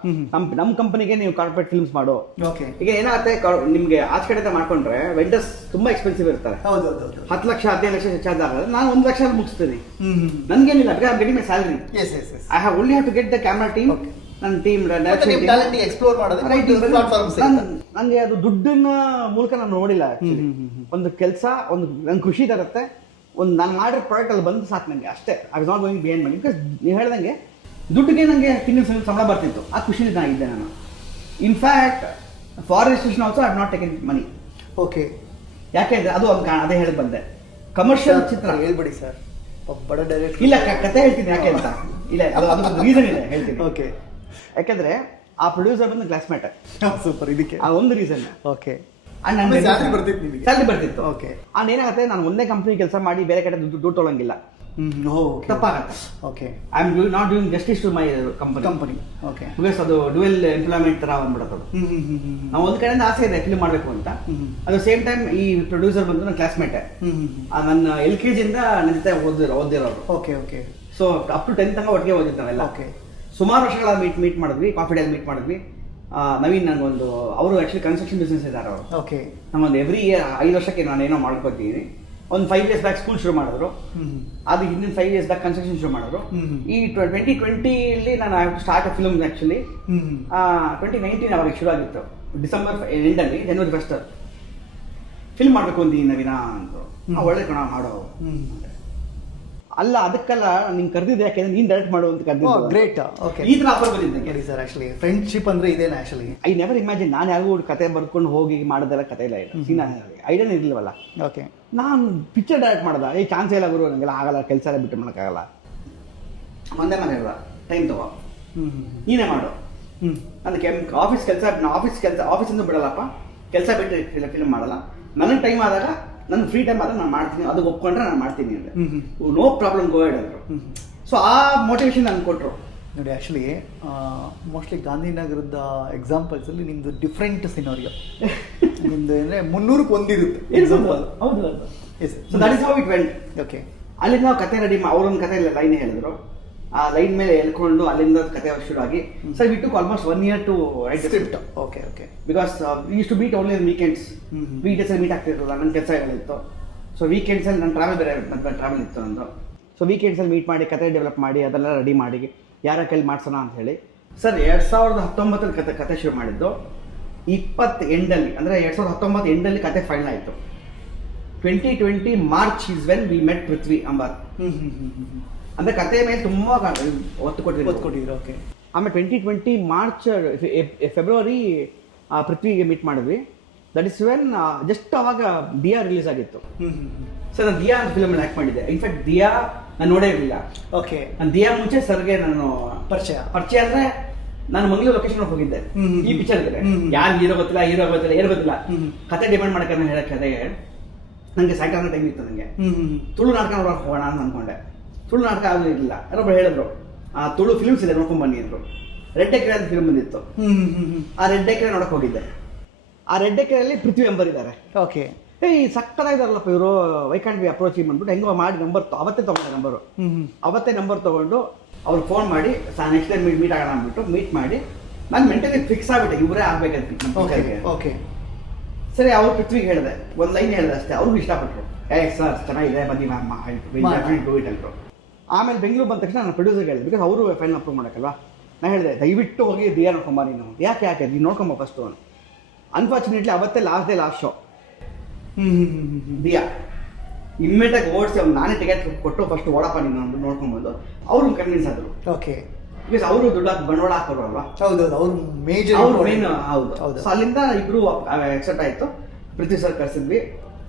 ನಮ್ಮ ಕಂಪನಿಗೆ ನೀವು ಕಾರ್ಪೊರೇಟ್ ಫಿಲ್ಮ್ಸ್ ಮಾಡು. ಓಕೆ. ಈಗ ಏನಾಗುತ್ತೆ, ನಿಮಗೆ ಆಚೆ ಕಡೆ ಮಾಡ್ಕೊಂಡ್ರೆ ವೆಂಡರ್ಸ್ ತುಂಬಾ ಎಕ್ಸ್ಪೆನ್ಸಿವ್ ಇರ್ತಾರೆ. 10 ಲಕ್ಷ 15 ಲಕ್ಷ ಚಾರ್ಜ್ ಆಗೋದು, ನಾನು 1 ಲಕ್ಷ ಮುಗಿಸ್ತೀನಿ. ನನಗೇನಿಲ್ಲ, because getting my salary. I have only have to get the camera team, ನನ್ನ ಟೀಮ್ ಎಕ್ಸ್ಪ್ಲೋರ್ ಮಾಡೋದು. ನನಗೆ ಅದು ದುಡ್ಡಿನ ಮೂಲಕ ನಾನು ನೋಡಿಲ್ಲ. ಒಂದು ಕೆಲಸ, ಒಂದು ನಂಗೆ ಖುಷಿ ತರುತ್ತೆ, ಒಂದು ನಾನು ಮಾಡಿರೋ ಪ್ರಾಡಕ್ಟ್ ಅಲ್ಲಿ ಬಂದು ಸಾಕು ನನಗೆ, ಅಷ್ಟೇ. I was not going behind money. Because ನೀವು ಹೇಳ್ದಂಗೆ ದುಡ್ಡಿಗೆ ನನಗೆ ತಿಂಗಳ ಸಂಬಳ ಬರ್ತಿತ್ತು, ಆ ಖುಷಿಲಿ ನಾನಿದ್ದೆ ನಾನು. In fact for registration also I have not taken money. Okay. ಯಾಕೆಂದ್ರೆ ಅದು ಒಂದು ಅದೇ ಹೇಳಿ ಬಂದೆ, ಕಮರ್ಷಿಯಲ್ ಚಿತ್ರ ಹೇಳ್ಬಿಡಿ ಸರ್, ಬಡ ಡೈರೆಕ್ಟ್ ಇಲ್ಲ ಕತೆ ಹೇಳ್ತೀನಿ ಯಾಕೆ ಅಂತ. ಇಲ್ಲ ಅದು ರೀಸನ್ ಇದೆ, ಹೇಳ್ತೀನಿ. ಓಕೆ. ಯಾಕೆಂದ್ರೆ ಆ ಪ್ರೊಡ್ಯೂಸರ್ ಬಂದು ಕ್ಲಾಸ್ಮೇಟ್. ಸೂಪರ್. ಇದಕ್ಕೆ ಆ ಒಂದು ರೀಸನ್. ಓಕೆ. ಸ್ಯಾಲರಿ ಬರ್ತಿತ್ತು. ಓಕೆ. ಏನಾಗುತ್ತೆ, ನಾನು ಒಂದೇ ಕಂಪ್ನಿ ಕೆಲಸ ಮಾಡಿ ಬೇರೆ ಕಡೆ ದುಡ್ಡು ತೊಗೊಳಂಗಿಲ್ಲ, ತಪ್ಪಾಗತ್ತೆ. Okay. I am not doing justice to my company. Okay. Because ಅದು ಡ್ಯುವೆಲ್ ಎಂಪ್ಲಾಯ್ಮೆಂಟ್ ತರ ಬಂದ್ಬಿಡುತ್ತೆ. ನಾವು ಒಂದ್ ಕಡೆಯಿಂದ ಆಸೆ ಇದೆ ಫಿಲ್ಮ್ ಮಾಡಬೇಕು ಅಂತ, ಅಟ್ ದ ಸೇಮ್ ಟೈಮ್ ಈ ಪ್ರೊಡ್ಯೂಸರ್ ಬಂದು ನನ್ನ ಕ್ಲಾಸ್ಮೇಟ್, ನನ್ನ LKG ಇಂದ ನನ್ನ ಜೊತೆ ಓದಿರೋರು. Okay okay. So up to 10th ತನಕ ಒಟ್ಟಿಗೆ ಓದಿದ್ದು ನಾವೆಲ್ಲ. ಓಕೆ. ಸುಮಾರು ವರ್ಷಗಳ ಮೀಟ್ ಮಾಡಿದ್ವಿ, ಕಾಫಿ ಡೇಲ್ ಮೀಟ್ ಮಾಡಿದ್ವಿ. ನವೀನ್ ನನಗೊಂದು, ಅವರು ಆಕ್ಚುಲಿ ಕನ್ಸ್ಟ್ರಕ್ಷನ್ ಬಿಸ್ನೆಸ್ ಇದ್ದಾರೆ ಅವರು. ಓಕೆ. ನಮ್ಮೊಂದು ಎವ್ರಿ ಇಯರ್ 5 ವರ್ಷಕ್ಕೆ ನಾನು ಏನೋ ಮಾಡ್ಕೊತೀನಿ. ಒಂದು 5 years ಬ್ಯಾಕ್ ಸ್ಕೂಲ್ ಶುರು ಮಾಡಿದ್ರು, ಅದು ಹಿಂದಿನ 5 years ಬ್ಯಾಕ್ ಕನ್ಸ್ಟ್ರಕ್ಷನ್ ಶುರು ಮಾಡಿದ್ರು. ಈ 2020 ನಾನು ಸ್ಟಾರ್ಟ್ ಫಿಲ್ಮ್ ಆಕ್ಚುಲಿ 2019 ಅವಾಗ ಶುರು ಆಗಿತ್ತು. ಡಿಸೆಂಬರ್ ಎಂಡಲ್ಲಿ, ಜನವರಿ 1st ಫಿಲ್ಮ್ ಮಾಡಬೇಕು ಅಂತೀನಿ ನವೀನ ಅಂದರು. ಒಳ್ಳೆ ಕಣ ಮಾಡೋ ಅಲ್ಲ, ಅದಕ್ಕೆಲ್ಲ ನಿಂಗೆ ಕರೆದಿದ್ದೆ ಯಾಕೆಂದ್ರೆ ನೀನು ಡೈರೆಕ್ಟ್ ಮಾಡು ಅಂತ ಕರೆದಿದ್ದು. ಗ್ರೇಟ್. ಓಕೆ. ಈ ಥರ ಆಫರ್ ಬಂದಿದ್ದೆ ಸರ್. ಆಕ್ಚುಲಿ ಫ್ರೆಂಡ್ಶಿಪ್ ಅಂದ್ರೆ ಇದೇನಾ ಆಕ್ಚುಲಿ? ಐ ನೆವರ್ ಇಮ್ಯಾಜಿನ್ ನಾನು ಯಾರಿಗೂ ಕತೆ ಬರ್ಕೊಂಡು ಹೋಗಿ ಮಾಡೋದೆಲ್ಲ ಕತೆ ಇಲ್ಲ, ಐಡಿಯಾನೇ ಇರಲಿಲ್ವಲ್ಲ. ಓಕೆ. ನಾನು ಪಿಕ್ಚರ್ ಡೈರೆಕ್ಟ್ ಮಾಡ್ದೆ, ಈ ಚಾನ್ಸ್ ಇಲ್ಲ ಗುರು, ನನಗೆಲ್ಲ ಆಗಲ್ಲ, ಕೆಲಸ ಎಲ್ಲ ಬಿಟ್ಟು ಮಾಡೋಕ್ಕಾಗಲ್ಲ. ಒಂದೇ ಮನೆ ಇರುವ ಟೈಮ್ ತಗೋ, ನೀನೇ ಮಾಡು. ನನಗೆ ಆಫೀಸಿಂದ ಬಿಡಲ್ಲಪ್ಪ, ಕೆಲಸ ಬಿಟ್ಟು ಫಿಲ್ಮ್ ಮಾಡಲ್ಲ. ನನಗೆ ಟೈಮ್ ಆದಾಗ, ನನ್ನ ಫ್ರೀ ಟೈಮ್ ಆದಾಗ ನಾನು ಮಾಡ್ತೀನಿ, ಅದು ಒಪ್ಕೊಂಡ್ರೆ ನಾನು ಮಾಡ್ತೀನಿ ಅಂದರೆ ನೋ ಪ್ರಾಬ್ಲಮ್, ಗೋ ಹೆಡ್ ಅಂದರು. ಸೊ ಆ ಮೋಟಿವೇಶನ್ ನನಗೆ ಕೊಟ್ಟರು. ನೋಡಿ ಆ್ಯಕ್ಚುಲಿ ಮೋಸ್ಟ್ಲಿ ಗಾಂಧಿನಗರದ ಎಕ್ಸಾಂಪಲ್ಸಲ್ಲಿ ನಿಮ್ಮದು ಡಿಫ್ರೆಂಟ್ ಸಿನಾರಿಯೋ. ನಿಮ್ಮದು ಅಂದರೆ 300ಕ್ಕೆ ಒಂದಿರುತ್ತೆ ಎಕ್ಸಾಂಪಲ್. ಹೌದು. So that is how it went. Okay. ಅಲ್ಲಿಂದ ನಾವು ಕತೆ ರೆಡಿ, ಅವರೊಂದು ಕತೆ ಲೈನ್ ಹೇಳಿದ್ರು, ಆ ಲೈನ್ ಮೇಲೆ ಹೇಳ್ಕೊಂಡು ಅಲ್ಲಿಂದ ಕತೆ ಶುರು ಆಗಿ sir we took almost 1 year to write script. Okay okay. Because we used to meet only weekends. ವೀಕೆಂಡ್ಸಲ್ಲಿ ಮೀಟ್ ಆಗ್ತಿರಲಿಲ್ಲ, ನನ್ನ ಕೆಲಸಗಳಿತ್ತು. ಸೊ ವೀಕೆಂಡ್ಸಲ್ಲಿ ನನ್ನ ಟ್ರಾವೆಲ್ ಬೇರೆ, ಟ್ರಾವೆಲ್ ಇತ್ತು ನಂದು. ಸೊ ವೀಕೆಂಡ್ಸಲ್ಲಿ ಮೀಟ್ ಮಾಡಿ ಕತೆ ಡೆವಲಪ್ ಮಾಡಿ ಅದೆಲ್ಲ ರೆಡಿ ಮಾಡಿ ಯಾರ ಕೈಲಿ ಮಾಡ್ಸೋಣ ಅಂತ ಹೇಳಿ ಸರ್ 2019 ಕತೆ ಶುರು ಮಾಡಿದ್ದು. 20 ಎಂಡಲ್ಲಿ, ಅಂದರೆ 2019 ಎಂಡಲ್ಲಿ ಕತೆ ಫೈನಲ್ ಆಯಿತು. 2020 March is when we met Prithvi Ambar. ಅಂದರೆ ಕತೆ ಮೇಲೆ ತುಂಬ ಒತ್ತು ಕೊಟ್ಟಿದ್ರು. ಓಕೆ. ಆಮೇಲೆ 2020 ಮಾರ್ಚ್ ಫೆಬ್ರವರಿ ಪೃಥ್ವಿಗೆ ಮೀಟ್ ಮಾಡಿದ್ವಿ. ದಟ್ ಇಸ್ ವೆನ್ ಜಸ್ಟ್ ಅವಾಗ ದಿಯಾ ರಿಲೀಸ್ ಆಗಿತ್ತು. ಸರ್ ನಾನು ದಿಯಾ ಅಂತ ಫಿಲ್ಮಲ್ಲಿ ಆ್ಯಕ್ಟ್ ಮಾಡಿದ್ದೆ. ಇನ್ಫ್ಯಾಕ್ಟ್ ದಿಯಾ ನಾನು ನೋಡೇ ಇರಲಿಲ್ಲ. ಓಕೆ. ನಾನು ದಿಯಾ ಮುಂಚೆ ಸರ್ಗೆ ನಾನು ಪರಿಚಯ ಅಂದರೆ ನಾನು ಮಂಗಳೂರು ಲೊಕೇಶನ್ ಹೋಗಿದ್ದೆ ಈ ಪಿಕ್ಚರ್ಗೆ. ಯಾರು ಹೀರೋ ಗೊತ್ತಿಲ್ಲ, ಏನು ಗೊತ್ತಿಲ್ಲ. ಕತೆ ಡಿಪೆಂಡ್ ಮಾಡಕ್ಕೆ ನಾನು ಹೇಳಕ್ಕೆ ಅದೇ ನನಗೆ ಸಾಯಂಕಾಲ ಟೈಮ್ ಇತ್ತು. ನನಗೆ ತುಳು ನಾಟಕ ನೋಡೋಕೆ ಹೋಗೋಣ ಅಂತ ಅಂದ್ಕೊಂಡೆ. ತುಳು ನಾಟಕ ಅದು ಇರಲಿಲ್ಲ. ಯಾರೊಬ್ಬರು ಹೇಳಿದ್ರು ತುಳು ಫಿಲ್ಮ್ಸ್ ಇದೆ ನೋಡ್ಕೊಂಡು ಬನ್ನಿ ಅಂದರು. ರೆಡ್ ಎಕರೆ ಅಂತ ಫಿಲ್ಮ್ ಬಂದಿತ್ತು. ಆ ರೆಡ್ ಎಕರೆ ನೋಡಕ್ಕೆ ಹೋಗಿದ್ದೆ. ಆ ರೆಡ್ ಎಕರೆಯಲ್ಲಿ ಪೃಥ್ವಿ ಎಂಬರ್ ಇದ್ದಾರೆ. ಓಕೆ. ಸಕ್ಕತ್ತಾಗಿದ್ದಾರಲ್ಲಪ್ಪ ಇವರು, ವೈ ಕ್ಯಾಂಟ್ ಬಿ ಅಪ್ರೋಚ್ ಅಂದ್ಬಿಟ್ಟು ಹೆಂಗೋ ಮಾಡಿ ಅವತ್ತೇ ತೊಗೊಂಡೆ ನಂಬರು. ಅವತ್ತೇ ನಂಬರ್ ತೊಗೊಂಡು ಅವ್ರು ಫೋನ್ ಮಾಡಿ ನೆಕ್ಸ್ಟ್ ಟೈಮ್ ಮೀಟ್ ಆಗೋಣ ಅಂದ್ಬಿಟ್ಟು ಮೀಟ್ ಮಾಡಿ ನಾನು ಮೆಂಟಲಿ ಫಿಕ್ಸ್ ಆಗ್ಬಿಟ್ಟೆ ಇವರೇ ಆಗ್ಬೇಕಂತ. ಓಕೆ ಸರಿ ಅವ್ರು ಪೃಥ್ವಿಗೆ ಹೇಳಿದೆ, ಒಂದು ಲೈನ್ ಹೇಳಿದೆ ಅಷ್ಟೇ, ಅವ್ರಿಗೂ ಇಷ್ಟಪಟ್ಟರು. ಸರ್ ಚೆನ್ನಾಗಿದೆ ಬನ್ನಿ ಮ್ಯಾಮ್ ಡೂ ಇಟ್ ಅಂದರು. ಆಮೇಲೆ ಬೆಂಗಳೂರು ಬಂದ ತಕ್ಷಣ ನಾನು ಪ್ರೊಡ್ಯೂಸರ್ಗೆ ಹೇಳಿದೆ, ಬಿಕಾಸ್ ಅವರು ಫೈನಲ್ ಅಪ್ರೂವ್ ಮಾಡೋಕ್ಕಲ್ವಾ. ನಾನು ಹೇಳಿದೆ ದಯವಿಟ್ಟು ಹೋಗಿ ದಿಯಾ ನೋಡ್ಕೊಂಬ ನೀನು. ಯಾಕೆ ನೀನು ನೋಡ್ಕೊಂಬ ಫಸ್ಟು. ಅನ್ಫಾರ್ಚುನೇಟ್ಲಿ ಅವತ್ತೇ ಲಾಸ್ಟ್ ಶೋ ದಿಯಾ ಇಮ್ಮಿಡಿಯೇಟಾಗಿ ಓಡಿಸಿ ಅವ್ನು ನಾನೇ ಟಿಕೆಟ್ ಕೊಟ್ಟು ಫಸ್ಟ್ ಓಡಪ್ಪ ನೀನು ನೋಡ್ಕೊಂಬೋದು. ಅವರು ಕನ್ವಿನ್ಸ್ ಆದರು. ಓಕೆ ಬಿಕಾಸ್ ಅವರು ದುಡ್ಡು ಬಂಡವಾಳ ಹಾಕೋರು ಅಲ್ವಾ. ಹೌದೌದು, ಅವ್ರು ಮೇಜರ್ ಮೇನ್. ಹೌದು. ಸೊ ಅಲ್ಲಿಂದ ಇಬ್ರು ಎಕ್ಸೆಪ್ಟ್ ಆಯಿತು. ಪೃಥ್ವಿ ಸರ್ ಕರ್ಸಿದ್ವಿ,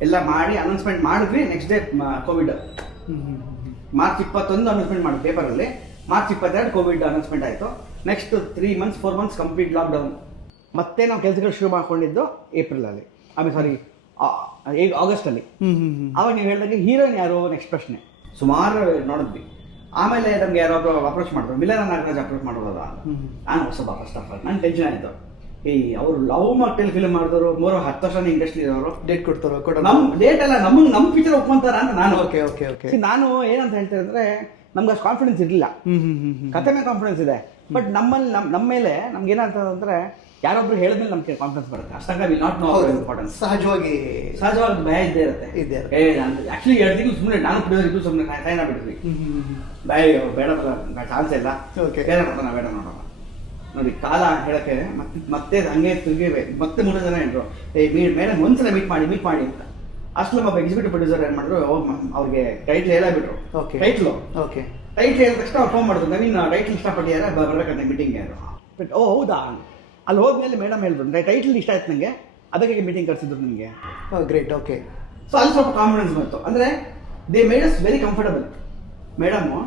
ಎಲ್ಲ ಮಾಡಿ ಅನೌನ್ಸ್ಮೆಂಟ್ ಮಾಡಿದ್ವಿ. Next day Covid, March 21 announcement ಮಾಡಿ ಪೇಪರಲ್ಲಿ. ಮಾರ್ಚ್ 22 ಕೋವಿಡ್ ಅನೌನ್ಸ್ಮೆಂಟ್ ಆಯಿತು. Next 3 months complete lockdown. ಮತ್ತೆ ನಾವು ಕೆಲಸಗಳು ಶುರು ಮಾಡ್ಕೊಂಡಿದ್ದು ಏಪ್ರಿಲಲ್ಲಿ, ಸಾರಿ ಆಗಸ್ಟಲ್ಲಿ. ಅವಾಗ ನೀವು ಹೇಳಿದಾಗ ಹೀರೋಯಿನ್ ಯಾರು ನೆಕ್ಸ್ಟ್ ಪ್ರಶ್ನೆ ಸುಮಾರು ನೋಡಿದ್ವಿ. ಆಮೇಲೆ ನಮ್ಗೆ ಯಾರೋ ಅಪ್ರೋಚ್ ಮಾಡಿದ್ರು, ಮಿಲನ ನಾಗರಾಜ್ ಅಪ್ರೋಚ್ ಮಾಡೋದ. ನಾನು ಹೊಸಬ ಫಸ್ಟ್ ಆಫ್ ಆಲ್ ನಂಗೆ ಟೆನ್ಷನ್ ಆಯಿತು. ಅವರು ಲವ್ ಮಾಕ್ಟೇಲ್ ಫಿಲ್ಮ್ ಮಾಡಿದವರು 10 ವರ್ಷ ಇಂಡಸ್ಟ್ರಿ ಇರೋರು ಡೇಟ್ ಕೊಡ್ತಾರೋ ನಮ್ಮ ಡೇಟ್ ಎಲ್ಲ ನಮ್ಮ ಪಿಕ್ಚರ್ ಒಪ್ಕೊಂತಾರ ಅಂತ ನಾನು. ಓಕೆ ಓಕೆ ಓಕೆ ನಾನು ಏನಂತ ಹೇಳ್ತೇನೆ ಅಂದ್ರೆ ನಮ್ಗೆ ಅಷ್ಟು ಕಾನ್ಫಿಡೆನ್ಸ್ ಇರಲಿಲ್ಲ. ಕತೆ ಮೇಲೆ ಕಾನ್ಫಿಡೆನ್ಸ್ ಇದೆ, ಬಟ್ ನಮ್ಮಲ್ಲಿ ನಮ್ಮ ಮೇಲೆ ನಮ್ಗೆ ಏನಂತ ಅಂದ್ರೆ ಯಾರೊಬ್ರು ಹೇಳಿದ್ಮೇಲೆ ನಮ್ಗೆ ಕಾನ್ಫಿಡೆನ್ಸ್ ಬರುತ್ತೆ. ಅಷ್ಟಾಗ ವಿಲ್ ನಾಟ್ ನೋ ಇಂಪಾರ್ಟೆನ್ಸ್. ಸಹಜವಾಗಿ ಭಯ ಇದ್ದೇ ಇರುತ್ತೆ. ಆಕ್ಚುಲಿ 2 ತಿಂಗಳು ಸುಮ್ಮನೆ ನಾನು ಪ್ರೊಡ್ಯೂಸರ್ ಇದು ಸುಮ್ಮನೆ ಸೈನ್ ಆಗ್ಬಿಟ್ಟಿದ್ವಿ. ಭಯ ಬೇಡ ಚಾನ್ಸ್ ಇಲ್ಲ, ಬೇಡ ನೋಡೋಣ ನೋಡಿ ಕಾಲ ಹೇಳಕ್ಕೆ. ಮತ್ತೆ ಹಂಗೆ ತಿರುಗಿ ಮತ್ತೆ 3 ಜನ ಹೇಳ್ರು, ಮೇಡಮ್ ಒಂದ್ಸಲ ಮೀಟ್ ಮಾಡಿ ಅಂತ. ಅಷ್ಟು ಒಬ್ಬ ಎಕ್ಸಿಕ್ಯೂಟಿವ್ ಪ್ರೊಡ್ಯೂಸರ್ ಏನು ಮಾಡಿದ್ರು, ಅವ್ರಿಗೆ ಟೈಟ್ಲ್ ಹೇಳಬಿಟ್ರು. ಟೈಟ್ಲು ಹೇಳಿದ ತಕ್ಷಣ ಅವ್ರು ಫೋನ್ ಮಾಡಿದ್ರು, ನವೀನ್ ಟೈಟ್ಲ್ ಇಷ್ಟಪಟ್ಟಿದ್ದಾರೆ ಬರ್ಬೇಕಂತ ಮೀಟಿಂಗ್ ಯಾರು. ಬಟ್ ಹೌದಾ, ಅಲ್ಲಿ ಹೋದ್ಮೇಲೆ ಮೇಡಮ್ ಹೇಳಿದ್ರು ಟೈಟ್ಲ್ ಇಷ್ಟ ಆಯ್ತು ನನಗೆ, ಅದಕ್ಕೆ ಮೀಟಿಂಗ್ ಕರೆಸಿದ್ರು ನಿಮಗೆ. ಗ್ರೇಟ್. ಓಕೆ. ಸೊ ಅಲ್ಲಿ ಸ್ವಲ್ಪ ಕಾನ್ಫಿಡೆನ್ಸ್ ಬಂತು. ಅಂದರೆ they made us very comfortable. Madam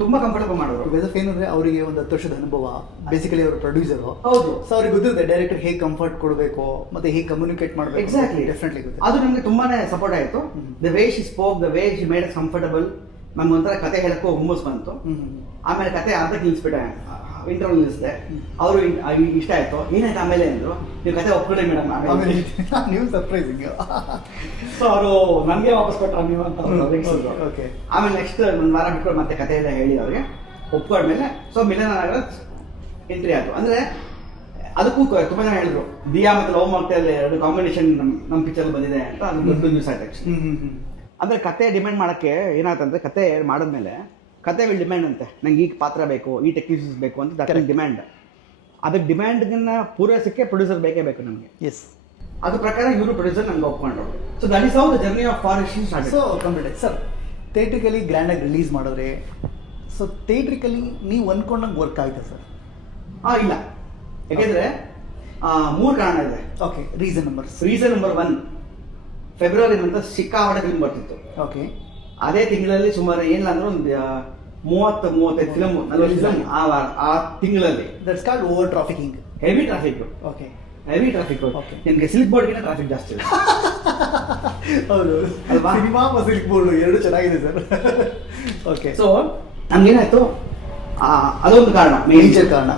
ತುಂಬ ಕಂಫರ್ಟಬಲ್ ಮಾಡೋರು. ವೆದಫ್ ಏನಂದ್ರೆ ಅವರಿಗೆ ಒಂದು 10 ವರ್ಷದ ಅನುಭವ, ಬೇಸಿಕಲಿ ಅವರು ಪ್ರೊಡ್ಯೂಸರು. ಹೌದು. ಸೊ ಅವ್ರಿಗೆ ಗೊತ್ತಿದೆ ಡೈರೆಕ್ಟರ್ ಹೇಗೆ ಕಂಫರ್ಟ್ ಕೊಡಬೇಕು ಮತ್ತೆ ಹೇಗೆ ಕಮ್ಯುನಿಕೇಟ್ ಮಾಡಬೇಕು. ಎಕ್ಸಾಕ್ಟ್ಲಿ, ಡೆಫಿನೆಟ್ಲಿ ಗೊತ್ತಿದೆ. ಅದು ನಮಗೆ ತುಂಬಾನೇ ಸಪೋರ್ಟ್ ಆಯಿತು. The way she spoke, the way she made us comfortable. ನಮ್ಗೆ ಒಂಥರ ಕತೆ ಹೇಳಕ್ಕೂ ಹುಮ್ಮಸ್ ಬಂತು. ಆಮೇಲೆ ಕತೆ ಅರ್ಧಕ್ಕೆ ನಿಲ್ಲಿಸ್ಬಿಟ್ಟೆ, ಇಂಟರ್ವ್ಯೂ ನಿಲ್ಲಿಸಿದೆ. ಅವರು ಇಷ್ಟ ಆಯಿತು. ಏನಾಯ್ತು ಆಮೇಲೆ ಅಂದರು, ನೀವು ಕತೆ ಒಪ್ಕೊಳ್ಳಿ ಮೇಡಮ್. ಆಮೇಲೆ ನೀವು ಸರ್ಪ್ರೈಸಿಂಗ್. ಸೊ ಅವರು ನನಗೆ ವಾಪಸ್ ಕೊಟ್ಟರು ನೀವು ಅಂತ. ಓಕೆ. ಆಮೇಲೆ ನೆಕ್ಸ್ಟ್ 1 ವಾರ ಬಿಟ್ಕೊಂಡು ಮತ್ತೆ ಕತೆ ಎಲ್ಲ ಹೇಳಿ ಅವ್ರಿಗೆ ಒಪ್ಕೊಂಡ್ಮೇಲೆ ಸೊ ಮಿಲನ ನಾಗರಾಜ್ ಎಂಟ್ರಿ ಆಯಿತು. ಅಂದರೆ ಅದಕ್ಕೂ ತುಂಬ ಜನ ಹೇಳಿದ್ರು, ದಿಯಾ ಮತ್ತು ಲವ್ ಮಾಕ್ಟೇಲ್ 2 ಕಾಂಬಿನೇಷನ್ ನಮ್ಮ ಪಿಕ್ಚರ್ ಬಂದಿದೆ ಅಂತ. ಅದು ದೊಡ್ಡ ನ್ಯೂಸ್ ಆಯ್ತು ಆ್ಯಕ್ಚುಲಿ. ಅಂದರೆ ಕತೆ ಡಿಮ್ಯಾಂಡ್ ಮಾಡೋಕ್ಕೆ ಏನಾಯ್ತಂದರೆ, ಕತೆ ಮಾಡಿದ್ಮೇಲೆ ಕತೆ ವಿಲ್ ಡಿಮ್ಯಾಂಡ್ ಅಂತೆ, ನಂಗೆ ಈ ಪಾತ್ರ ಬೇಕು, ಈ ಟೆಕ್ನಿಷಿಯನ್ಸ್ ಬೇಕು ಅಂತ. That demand. ಅದಕ್ಕೆ ಡಿಮ್ಯಾಂಡ್ಗನ್ನ ಪೂರೈಸೋಕ್ಕೆ ಪ್ರೊಡ್ಯೂಸರ್ ಬೇಕೇ ಬೇಕು ನಮಗೆ. ಎಸ್. ಅದ್ರ ಪ್ರಕಾರ ಇವರು ಪ್ರೊಡ್ಯೂಸರ್ ನಮ್ಗೆ ಒಪ್ಕೊಂಡ್ರು. So that is how the journey of Forest start. So complete sir, theatrically ಗ್ರ್ಯಾಂಡಾಗಿ ರಿಲೀಸ್ ಮಾಡಿದ್ರೆ, ಸೊ ಥಿಯೇಟ್ರಿಕಲಿ ನೀವು ಅಂದ್ಕೊಂಡಂಗೆ ವರ್ಕ್ ಆಯ್ತಾ ಸರ್? ಇಲ್ಲ, ಯಾಕೆಂದರೆ 3 ಕಾರಣ ಇದೆ. ಓಕೆ. ರೀಸನ್ ನಂಬರ್ 1, ಫೆಬ್ರವರಿ ನಂತರ ಸಿಕ್ಕಾಪಟ್ಟೆ ಫಿಲ್ಮ್ ಬರ್ತಿತ್ತು. ಓಕೆ. ಅದೇ ತಿಂಗಳಲ್ಲಿ ಸುಮಾರು ಏನಿಲ್ಲ ಅಂದ್ರೆ ಒಂದು 30-35 ಫಿಲ್ಮ್, 40 ಫಿಲ್ಮ್ ಆ ತಿಂಗಳಲ್ಲಿ. That's called over trafficking. Heavy traffic. Okay. Heavy traffic. ನಿಮಗೆ ಸಿಲ್ಕ್ ಬೋರ್ಡ್ಗಿಂತ ಟ್ರಾಫಿಕ್ ಜಾಸ್ತಿ ಇದೆ. ಹೌದು ಅಲ್ವಾ? ಸಿನಿಮಾ ಸಿಲ್ಕ್ ಬೋರ್ಡ್ 2 ಚೆನ್ನಾಗಿದೆ ಸರ್. ಓಕೆ. ಸೊ ನಮ್ಗೇನಾಯ್ತು, ಅದೊಂದು ಕಾರಣ, ಮೇಜರ್ ಕಾರಣ.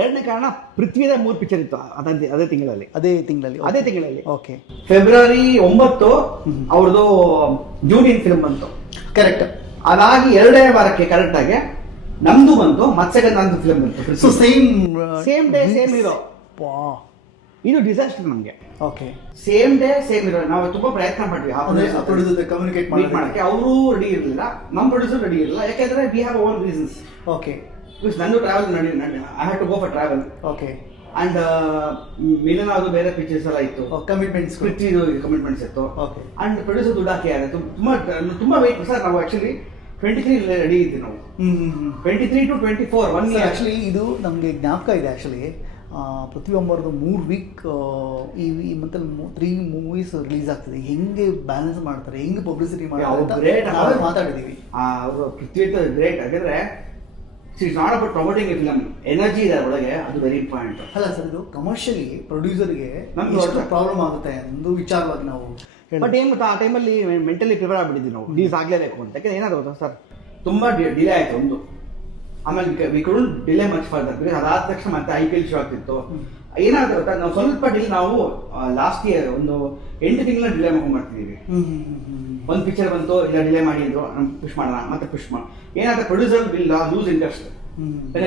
ಎರಡನೇ ಕಾರಣ ಪೃಥ್ವಿದ 3 ಪಿಕ್ಚರ್ ಇತ್ತು ಅದೇ ತಿಂಗಳಲ್ಲಿ. ಓಕೆ. ಫೆಬ್ರವರಿ 9 ಅವ್ರದ್ದು ಜೂನಿಯನ್ ಫಿಲ್ಮ್ ಬಂತು. ಕರೆಕ್ಟ್. ಅದಾಗಿ 2ನೇ ವಾರಕ್ಕೆ ಕರೆಕ್ಟ್ ಆಗಿ ನಮ್ದು ಬಂತು, ಮತ್ಸೆಗಂಧ ಅಂತ ಫಿಲ್ಮ್ ಬಂತು. So same day same hero. ಇದು ಡಿಸಾಸ್ಟರ್ ನಮಗೆ. Okay. Same day same hero. ನಾವು ತುಂಬಾ ಪ್ರಯತ್ನ ಪಟ್ವಿ ಕಮ್ಯುನಿಕೇಟ್ ಮಾಡಕ್ಕೆ. ಅವರು ರೆಡಿ ಇರಲಿಲ್ಲ, ನಮ್ಮ ಪ್ರೊಡ್ಯೂಸರ್ ರೆಡಿ ಇರಲಿಲ್ಲ. ಯಾಕೆಂದ್ರೆ we have own reasons. Okay. ನಂದು travel I had to go for travel. Okay. And Milana ಅದು ಬೇರೆ ಪಿಕ್ಚರ್ಸ್ ಎಲ್ಲ ಇತ್ತು, ಕಮಿಟ್ಮೆಂಟ್ಸ್ ಇತ್ತು. ಓಕೆ. ಅಂಡ್ ಪ್ರೊಡ್ಯೂಸರ್ ದುಡ್ಡು ಹಾಕಿ ತುಂಬಾ ವೆಯ್ಟ್ ಸರ್. ನಾವು ಆಕ್ಚುಲಿ 23 ರೆಡಿ ಇದ್ವಿ ನಾವು. 23 to 24 1 ಇಯರ್. ಆಕ್ಚುಲಿ ಇದು ನಮಗೆ ಜ್ಞಾಪಕ ಇದೆ. ಆಕ್ಚುಲಿ ಪೃಥ್ವಿ ಅಮ್ಮರದು 3 ವೀಕ್ ಈ ಮಂತಲ್ಲಿ 3 ಮೂವೀಸ್ ರಿಲೀಸ್ ಆಗ್ತಿದೆ. ಹೆಂಗೆ ಬ್ಯಾಲೆನ್ಸ್ ಮಾಡ್ತಾರೆ, ಹೆಂಗೆ ಪಬ್ಲಿಸಿಟಿ ಮಾಡ್ತಾರೆ ನಾವೇ ಮಾತಾಡಿದೀವಿ. ಅವರು ಪೃಥ್ವಿ ಗ್ರೇಟ್. ಯಾಕಂದ್ರೆ it's not about promoting A film, energy ಇದೆ ಒಳಗೆ, ಅದು ವೆರಿ ಇಂಪಾರ್ಟೆಂಟ್. ಅಲ್ಲ ಸರ್, ಇದು ಕಮರ್ಷಿಯಲಿ ಪ್ರೊಡ್ಯೂಸರ್ಗೆ ನಮ್ಗೆ ಪ್ರಾಬ್ಲಮ್ ಆಗುತ್ತೆ ಒಂದು ವಿಚಾರವಾಗಿ ನಾವು. ಬಟ್ ಏನು ಗೊತ್ತಾ, ಆ ಟೈಮಲ್ಲಿ ಮೆಂಟಲಿ ಪ್ರಿಪೇರ್ ಆಗ್ಬಿಟ್ಟಿದ್ವಿ ನಾವು, ರಿಲೀಸ್ ಆಗಲೇಬೇಕು ಅಂತ. ಯಾಕಂದ್ರೆ ಏನಾದ್ರು ಗೊತ್ತಾ ಸರ್, ತುಂಬ ಡಿಲೇ ಆಯಿತು ಒಂದು. ಆಮೇಲೆ V couldn't delay much further. Because ಅದಾದ ತಕ್ಷಣ ಮತ್ತೆ IPL ಶುರು ಆಗ್ತಿತ್ತು. ಏನಾಗುತ್ತೆ ಗೊತ್ತಾ, ನಾವು ಸ್ವಲ್ಪ ಡಿಲೇ ನಾವು ಲಾಸ್ಟ್ ಇಯರ್ ಒಂದು 8 ತಿಂಗಳ ಡಿಲೇ ಮಾಡ್ತಿದ್ದೀವಿ. ಒಂದು ಪಿಕ್ಚರ್ ಬಂತು, ಇಲ್ಲ ಡಿಲೇ ಮಾಡಿ ಅಂದ್ರು, ಪುಷ್ ಮಾಡೋಣ, ಮತ್ತೆ ಪುಷ್ ಮಾಡಿ. ಏನಾಗುತ್ತೆ, producer will lose interest.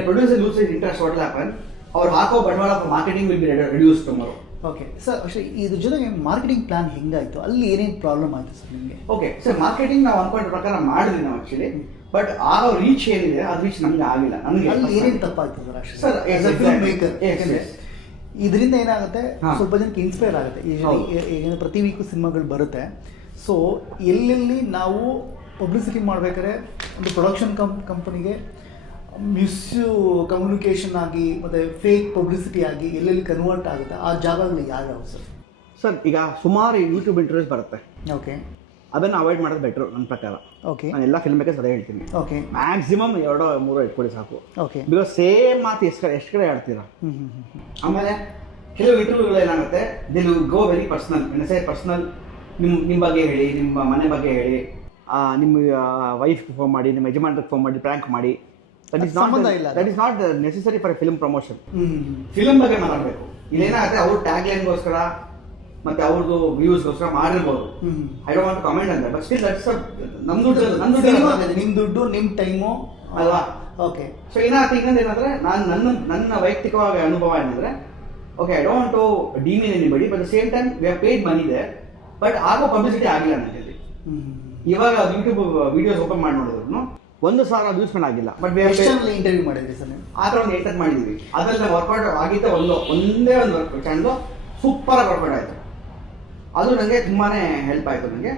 Producer lose interest, what will happen, ಅವ್ರು ಹಾಕೋ ಬಂಡವಾಳ marketing will be reduce tomorrow. Okay sir, ಅಷ್ಟೇ ಇದ್ರ ಜೊತೆಗೆ ಮಾರ್ಕೆಟಿಂಗ್ ಪ್ಲಾನ್ ಹೆಂಗಾಯ್ತು, ಅಲ್ಲಿ ಏನೇನು ಪ್ರಾಬ್ಲಮ್ ಆಯಿತು ಸರ್ ನಿಮಗೆ? ಓಕೆ ಸರ್, ಮಾರ್ಕೆಟಿಂಗ್ ನಾವು ಅನ್ಕೊಂಡ ಪ್ರಕಾರ ಮಾಡಿದ್ವಿ ನಾವು ಆಕ್ಚುಲಿ, ಬಟ್ ಆ ರೀಚ್ ಏನಿದೆ ಅದು ರೀಚ್ ನಮ್ಗೆ ಆಗಿಲ್ಲ. ನಮಗೆ ಅಲ್ಲಿ ಏನೇನು ತಪ್ಪಾಯ್ತು ಸರ್? ಸರ್ ಫಿಲ್ಮ್ ಮೇಕರ್ ಇದರಿಂದ ಏನಾಗುತ್ತೆ, ಸ್ವಲ್ಪ ಜನಕ್ಕೆ ಇನ್ಸ್ಪೈರ್ ಆಗುತ್ತೆ. ಈಗ ಪ್ರತಿ ವೀಕು ಸಿನಿಮಾಗಳು ಬರುತ್ತೆ. ಸೊ ಎಲ್ಲೆಲ್ಲಿ ನಾವು ಪಬ್ಲಿಸಿಟಿ ಮಾಡ್ಬೇಕಾದ್ರೆ ಒಂದು ಪ್ರೊಡಕ್ಷನ್ ಕಂಪನಿಗೆ ಕಮ್ಯುನಿಕೇಷನ್ ಆಗಿ ಮತ್ತು ಫೇಕ್ ಪಬ್ಲಿಸಿಟಿ ಆಗಿ ಎಲ್ಲೆಲ್ಲಿ ಕನ್ವರ್ಟ್ ಆಗುತ್ತೆ ಆ ಜಾಗಗಳು ಯಾವ್ಯಾವ ಸರ್? ಸರ್ ಈಗ ಸುಮಾರು ಯೂಟ್ಯೂಬ್ ಇಂಟರ್ವ್ಯೂಸ್ ಬರುತ್ತೆ. ಓಕೆ, ಅದನ್ನು ಅವಾಯ್ಡ್ ಮಾಡೋದು ಬೆಟ್ರು ನನ್ನ ಪ್ರಕಾರ. ಓಕೆ, ನಾನು ಎಲ್ಲ ಫಿಲ್ಮ್ ಮೇಕರ್ಸ್ ಅದೇ ಹೇಳ್ತೀನಿ. ಓಕೆ, ಮ್ಯಾಕ್ಸಿಮಮ್ 2-3 ಇಟ್ಕೊಳ್ಳಿ ಸಾಕು. ಓಕೆ, ಬಿಕಾಸ್ ಸೇಮ್ ಮಾತು ಎಷ್ಟು ಕಡೆ ಆಡ್ತೀರಾ. ಆಮೇಲೆ ಕೆಲವು ಇಂಟರ್ವ್ಯೂಗಳು ಏನಾಗುತ್ತೆ, they will go very personal. Personal, ನಿಮ್ಮ ಬಗ್ಗೆ ಹೇಳಿ, ನಿಮ್ಮ ಮನೆ ಬಗ್ಗೆ ಹೇಳಿ, ನಿಮ್ಮ ವೈಫ್ಗೆ ಫೋನ್ ಮಾಡಿ, ನಿಮ್ಮ ಯಜಮಾನ್ರಿಗೆ ಫೋನ್ ಮಾಡಿ, ಪ್ರ್ಯಾಂಕ್ ಮಾಡಿ. That is not necessary for A film promotion. Film ಬಗ್ಗೆ ಮಾತಾಡಬೇಕು. ಇಲ್ಲೇನಾಗುತ್ತೆ, ಅವ್ರ ಟ್ಯಾಗ್ ಲೈನ್ಗೋಸ್ಕರ ಮತ್ತೆ ಅವ್ರದ್ದು ವ್ಯೂಸ್ಗೋಸ್ಕರ ಮಾಡಿರ್ಬೋದು. I don't want to comment ಅಂತ, ಬಟ್ ಸ್ಟಿಲ್ ದಟ್ಸ್ ನಮ್ಮ ದುಡ್ಡು ನಿಮ್ಮ ಟೈಮು ಅಲ್ವಾ? ಓಕೆ. ಸೊ ಏನಾಗುತ್ತೆ, ಇನ್ನೊಂದು ಏನಂದ್ರೆ, ನನ್ನ ವೈಯಕ್ತಿಕವಾಗಿ ಅನುಭವ ಏನಂದ್ರೆ, okay, I don't want to demean anybody, but the same time we have paid money there, but ಆಗೋ ಪಬ್ಲಿಸಿಟಿ ಆಗಿಲ್ಲ ನನಗೆ. ಇವಾಗ ಯೂಟ್ಯೂಬ್ ವಿಡಿಯೋಸ್ ಓಪನ್ ಮಾಡಿ ನೋಡಿದ್ರು 1,000 ವ್ಯೂಸ್ ಮೇಲೆ ಆಗಿಲ್ಲ. ಬಟ್ ಇಂಟರ್ವ್ಯೂ ಮಾಡಿದ್ರಿ ಸರ್? ಆ ಥರ ಒಂದು 8 ಮಾಡಿದ್ವಿ. ಅದರಲ್ಲಿ ವರ್ಕೌಟ್ ಆಗಿದ್ದ ಒಂದೇ ಒಂದು ವರ್ಕ್ ಚಾನಲ್ ಸೂಪರ್ ಆಗಿ ವರ್ಕೌಟ್ ಆಯಿತು. ಅದು ನನಗೆ ತುಂಬಾನೇ ಹೆಲ್ಪ್ ಆಯಿತು. ನನಗೆ